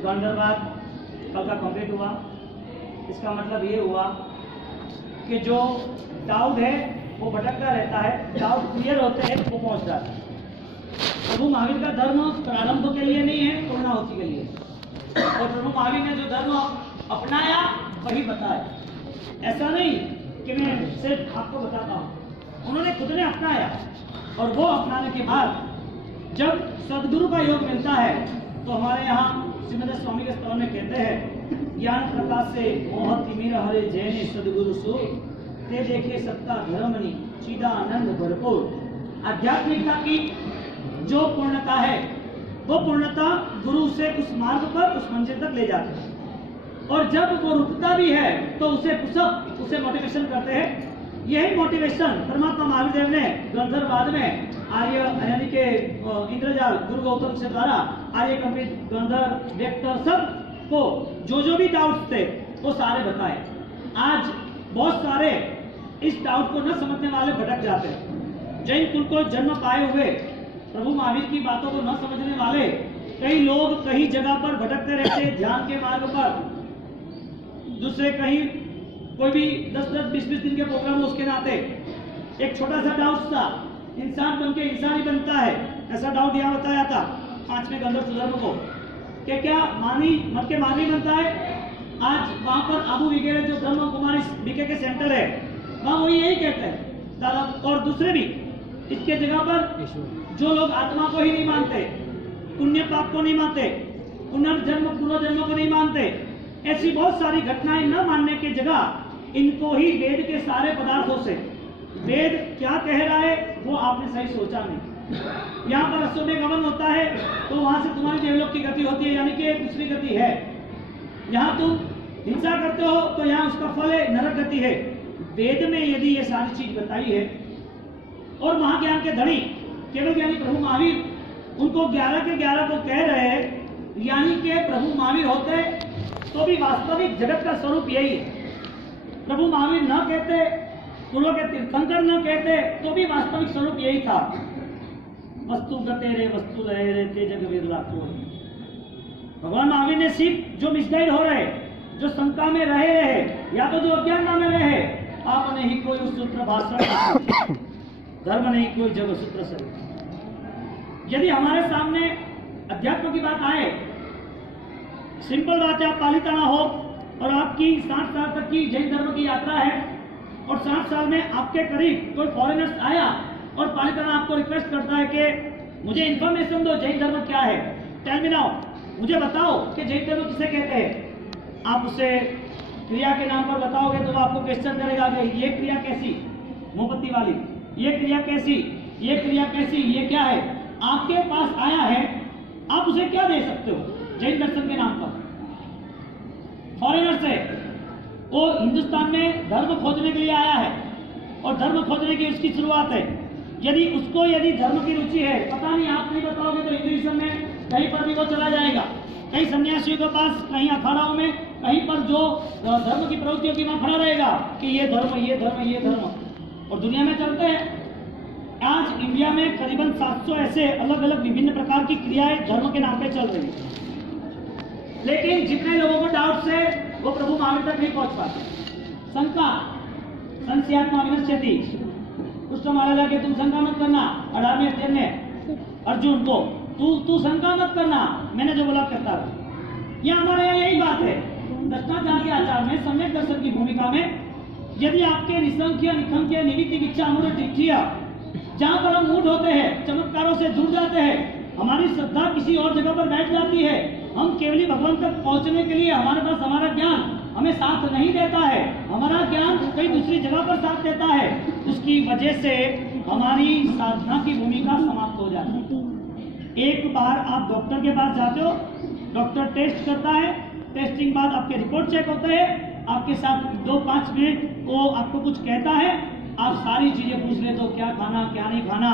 गंधर्वाद कल का कंप्लीट हुआ। इसका मतलब ये हुआ कि जो डाउट है वो भटकता रहता है, डाउट क्लियर होते हैं वो पहुंच जाता है। प्रभु महावीर का धर्म प्रारंभ के लिए नहीं है, पूर्णाहुति के लिए। और प्रभु महावीर ने जो धर्म अपनाया वही बताया। ऐसा नहीं कि मैं सिर्फ आपको बताता हूँ, उन्होंने खुद ने अपनाया। और वो अपनाने के बाद जब सदगुरु का योग मिलता है तो हमारे यहाँ श्रीमद स्वामी के स्तव में कहते हैं, ज्ञान प्रकाश से मोह तिमिर हरे जैने सदगुरु सो ते देखे सत्ता धर्मनी चिदानंद भरपूर। आध्यात्मिकता की जो पूर्णता है वो पूर्णता गुरु से उस मार्ग पर उस मंजिल तक ले जाती है। और जब वो रुकता भी है तो उसे पुशअप, उसे मोटिवेशन करते हैं। यही मोटिवेशन परमात्मा महावीर देव ने गंधर्वाद में आर्य यानी के इंद्रजाल गुरु गौतम से द्वारा आर्य कंपित गंधर्व वेक्टर सब को जो भी डाउट्स थे वो सारे बताए। आज बहुत सारे इस डाउट को न समझने वाले भटक जाते हैं। जैन कुल को जन्म पाए हुए प्रभु महावीर की बातों को न समझने वाले कई लोग कई जगह पर भटकते रहते हैं ध्यान के मार्ग पर। दूसरे कहीं कोई भी 10-10, 20-20 दिन के प्रोग्राम उसके नाते एक छोटा सा डाउट था, इंसान बन के इंसान ही बनता है, ऐसा डाउट यहाँ बताया था 5वें गंधर्व सुधर्म को कि क्या मानी मत के मानी बनता है। आज वहाँ पर आबू वगैरह जो ब्रह्म कुमारी बीके के सेंटर है वहाँ वही यही कहते हैं दादा। और दूसरे भी इसके जगह पर जो लोग आत्मा को ही नहीं मानते, पुण्य पाप को नहीं मानते, पुनर्जन्म पूर्व जन्म को नहीं मानते, ऐसी बहुत सारी घटनाएं न मानने की जगह इनको ही वेद के सारे पदार्थों से वेद क्या कह रहा है वो आपने सही सोचा नहीं। यहाँ पर अश्वमेघ गमन होता है तो वहां से तुम्हारी देवलोक की गति होती है, यानी कि दूसरी गति है। यहाँ तुम हिंसा करते हो तो यहाँ उसका फल है नरक गति है। वेद में यदि ये सारी चीज बताई है और महाज्ञान के धनी केवल ज्ञानी प्रभु महावीर उनको 11 के 11 को कह रहे हैं, यानी कि प्रभु महावीर होते तो भी वास्तविक जगत का स्वरूप यही है। प्रभु महावीर न कहते, पूर्व के तीर्थंकर न कहते तो भी वास्तविक स्वरूप यही था। वस्तु गते रे वस्तु रहे रे ते जग विदुरा को। भगवान महावीर ने सिर्फ जो मिसगाइड हो रहे, जो शंका में रहे या तो जो अज्ञानता में रहे, आप नहीं कोई उस सूत्र भाषण धर्म नहीं कोई जग सूत्र से। यदि हमारे सामने अध्यात्म की बात आए, सिंपल बात है, आप पालिताना हो और आपकी 60 साल तक की जैन धर्म की यात्रा है और 60 साल में आपके करीब कोई फॉरेनर्स आया और पालिताना आपको रिक्वेस्ट करता है कि मुझे इन्फॉर्मेशन दो जैन धर्म क्या है, टेल मी नाउ, मुझे बताओ कि जैन धर्म किसे कहते हैं। आप उसे क्रिया के नाम पर बताओगे तो वो आपको क्वेश्चन करेगा कि ये क्रिया कैसी, मोमबत्ती वाली, ये क्रिया कैसी, ये क्रिया कैसी, ये क्या है। आपके पास आया है, आप उसे क्या दे सकते हो जैन दर्शन के नाम पर। फॉरेनर से वो हिंदुस्तान में धर्म खोजने के लिए आया है और धर्म खोजने की उसकी शुरुआत है। यदि उसको धर्म की रुचि है, पता नहीं आप नहीं बताओगे तो हिंदुइज्म में कहीं पर भी वो चला जाएगा, कई सन्यासियों के पास, कहीं अखाड़ाओं में, कहीं पर जो धर्म की प्रवृत्ति होगी वहां खड़ा रहेगा कि ये धर्म, ये धर्म, ये धर्म। और दुनिया में चलते हैं। आज इंडिया में करीबन 700 ऐसे अलग अलग विभिन्न प्रकार की क्रियाएं धर्म के नाम पे चल रही है, लेकिन जितने लोगों को डाउट्स है वो प्रभु महावीर तक नहीं पहुंच पाते। शंका संशयात्मा विनश्यति, कृष्ण महाराज के तुम शंका मत करना, 18वें अध्याय में अर्जुन को तू शंका मत करना, मैंने जो बोला करता रहा। यह हमारे यहाँ यही बात है। दक्षिणाचार्य के आचार में सम्यक दर्शन की भूमिका में यदि आपके निसंख्य निखंख्य निवित्त इच्छा मूढ़ तिथिया, जहाँ पर हम मूड होते हैं, चमत्कारों से जुड़ जाते हैं, हमारी श्रद्धा किसी और जगह पर बैठ जाती है, हम केवली भगवान तक पहुंचने के लिए हमारे पास हमारा ज्ञान हमें साथ नहीं देता है, हमारा ज्ञान कहीं दूसरी जगह पर साथ देता है, उसकी वजह से हमारी साधना की भूमिका समाप्त हो जाती है। एक बार आप डॉक्टर के पास जाते हो, डॉक्टर टेस्ट करता है, टेस्टिंग बाद आपके रिपोर्ट चेक होते हैं, आपके साथ 2-5 मिनट वो आपको कुछ कहता है, आप सारी चीजें पूछ लेते हो, क्या खाना क्या नहीं खाना,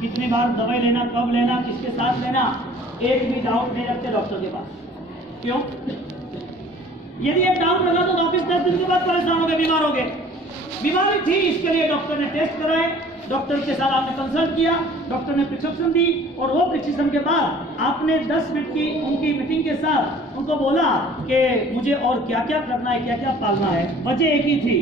कितनी बार दवाई लेना, कब लेना, किसके साथ लेना, एक भी डाउट नहीं रखते डॉक्टर के पास। क्यों? यदि एक डाउट लगा तो वापिस 10 दिन के बाद परेशान हो गए, बीमार हो गए। बीमारी थी, इसके लिए डॉक्टर ने टेस्ट कराए, डॉक्टर के साथ आपने कंसल्ट किया, डॉक्टर ने प्रिस्क्रिप्शन दी, और वो प्रिस्क्रिप्शन के बाद आपने 10 मिनट की उनकी मीटिंग के साथ उनको बोला कि मुझे और क्या क्या करना है, क्या क्या पालना है। वजह एक ही थी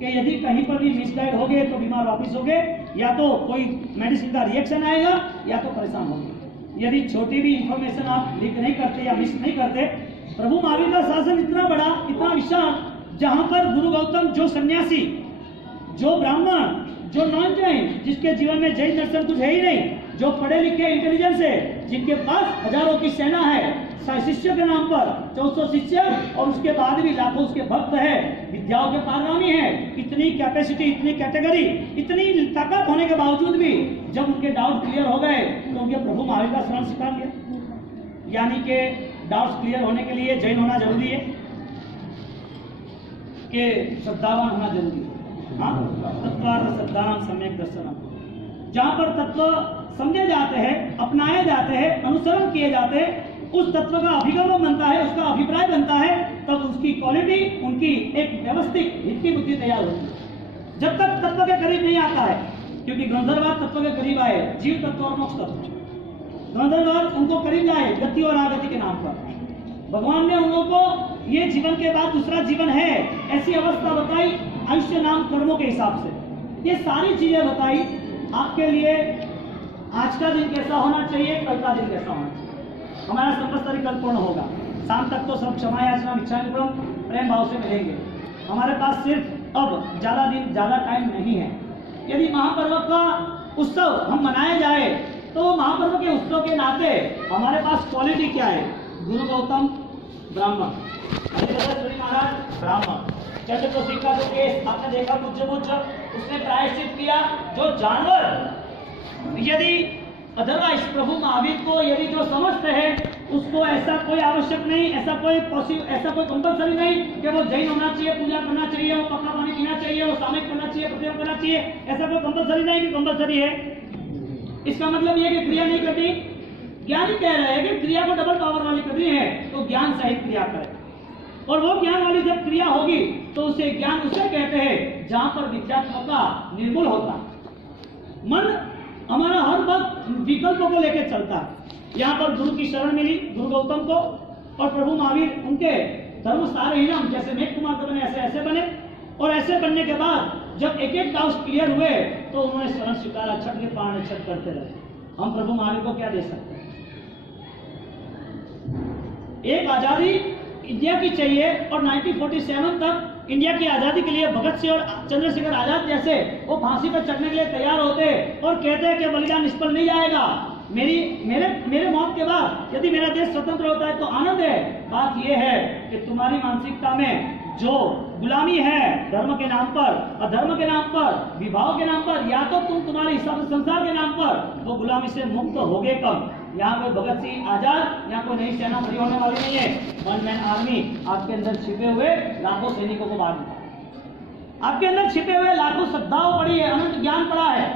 कि यदि कहीं पर भी मिसगाइड हो गए तो बीमार वापिस हो गए, या तो कोई मेडिसिन का रिएक्शन आएगा या तो परेशान होंगे। यदि छोटी भी इंफॉर्मेशन आप लीक नहीं करते या मिस नहीं करते, प्रभु महावीर का शासन इतना बड़ा, इतना विशाल, जहां पर गुरु गौतम जो सन्यासी, जो ब्राह्मण, जो नॉन जैन, जिसके जीवन में जैन दर्शन कुछ है ही नहीं, जो पढ़े लिखे इंटेलिजेंस है, जिनके पास हजारों की सेना है, शिष्य के नाम पर 400 शिष्य, और उसके बाद भी लाखों उसके भक्त है, विद्याओं के पारगामी है, इतनी कैपेसिटी, इतनी कैटेगरी, इतनी ताकत होने के बावजूद भी जब उनके डाउट क्लियर हो गए तो उनके प्रभु महावीर का शरण स्वीकार लिया। यानी कि डाउट्स क्लियर होने के लिए जैन होना जरूरी है कि श्रद्धावान होना जरूरी है। तत्वार्थ श्रद्धानाम सम्यक दर्शनम। जहां पर तत्व समझे जाते हैं, अपनाए जाते हैं, अनुसरण किए जाते हैं, उस तत्व का अभिगम बनता है, उसका अभिप्राय बनता है, तब उसकी क्वालिटी, उनकी एक व्यवस्थित हित की बुद्धि तैयार होती है। जब तक तत्व के करीब नहीं आता है, क्योंकि गंधर्वाद तत्व के करीब आए, जीव तत्व और मोक्ष तत्व, गंधर्वाद उनको करीब लाए गति और आगति के नाम पर। भगवान ने उन लोगों को ये जीवन के बाद दूसरा जीवन है ऐसी अवस्था बताई, आयुष्य नाम कर्मों के हिसाब से। ये सारी चीजें बताई आपके लिए। आज का दिन कैसा होना चाहिए, कल का दिन कैसा होना चाहिए, हमारा संवत्सरी कल पूर्ण होगा। शाम तक तो सब क्षमा याचना इच्छानुक्रम प्रेम भाव से मिलेंगे। हमारे पास सिर्फ अब ज्यादा दिन, ज्यादा टाइम नहीं है। यदि महापर्व का उत्सव हम मनाए जाए तो महापर्व के उत्सव के नाते हमारे पास क्वालिटी क्या है? गुरु गौतम ब्राह्मण, हरिभद्र महाराज ब्राह्मण, चंद्रप्रसिद्ध का जो केस आपने देखा, पूज्य उसने प्रायश्चित किया। जो जानवर यदि अदरवाइज प्रभु महावीर को यदि जो समझते हैं उसको ऐसा कोई आवश्यक नहीं, ऐसा कोई कंपलसरी नहीं कि वो जैन होना चाहिए, पूजा करना चाहिए, वो पक्का पानी पीना चाहिए, वो सामयिक करना चाहिए, प्रतिम करना चाहिए, ऐसा कोई कंपलसरी नहीं कि कंपलसरी है। इसका मतलब ये कि क्रिया नहीं करनी। ज्ञान कह रहे हैं कि क्रिया को डबल पावर वाली करनी है तो ज्ञान सहित क्रिया करें, और वो ज्ञान वाली जब क्रिया होगी तो उसे ज्ञान उसे कहते हैं जहां पर विद्यात्मकता निर्मूल होता। मन हमारा हर वक्त विकल्पों को लेकर चलता है। यहाँ पर गुरु की शरण मिली गुरु गौतम को, और प्रभु महावीर उनके धर्म सारे ही नाम जैसे मेघ कुमार बने ऐसे ऐसे बने, और ऐसे बनने के बाद जब एक एक डाउट क्लियर हुए तो उन्होंने शरण स्वीकारा, छठ के पारण छठ करते रहे। हम प्रभु महावीर को क्या दे सकते हैं? एक आजादी इंडिया की चाहिए, और 1947 तक इंडिया की आजादी के लिए भगत सिंह और चंद्रशेखर आजाद जैसे वो फांसी पर चढ़ने के लिए तैयार होते और कहते हैं कि बलिदान निष्फल नहीं जाएगा। मेरे मौत के बाद यदि मेरा देश स्वतंत्र होता है तो आनंद है। बात यह है कि तुम्हारी मानसिकता में जो गुलामी है धर्म के नाम पर, अधर्म के नाम पर, विभाव के नाम पर, या तो तुम तुम्हारे हिसाब से संसार के नाम पर वो गुलामी से मुक्त होगे कब? यहाँ कोई भगत सिंह आजाद या कोई नई सेना खड़ी होने वाली नहीं है। वन मैन आर्मी आपके अंदर छिपे हुए लाखों सैनिकों को बाहर निकाले, आपके अंदर छिपे हुए लाखों श्रद्धाओं पड़ी है, अनंत ज्ञान पड़ा है,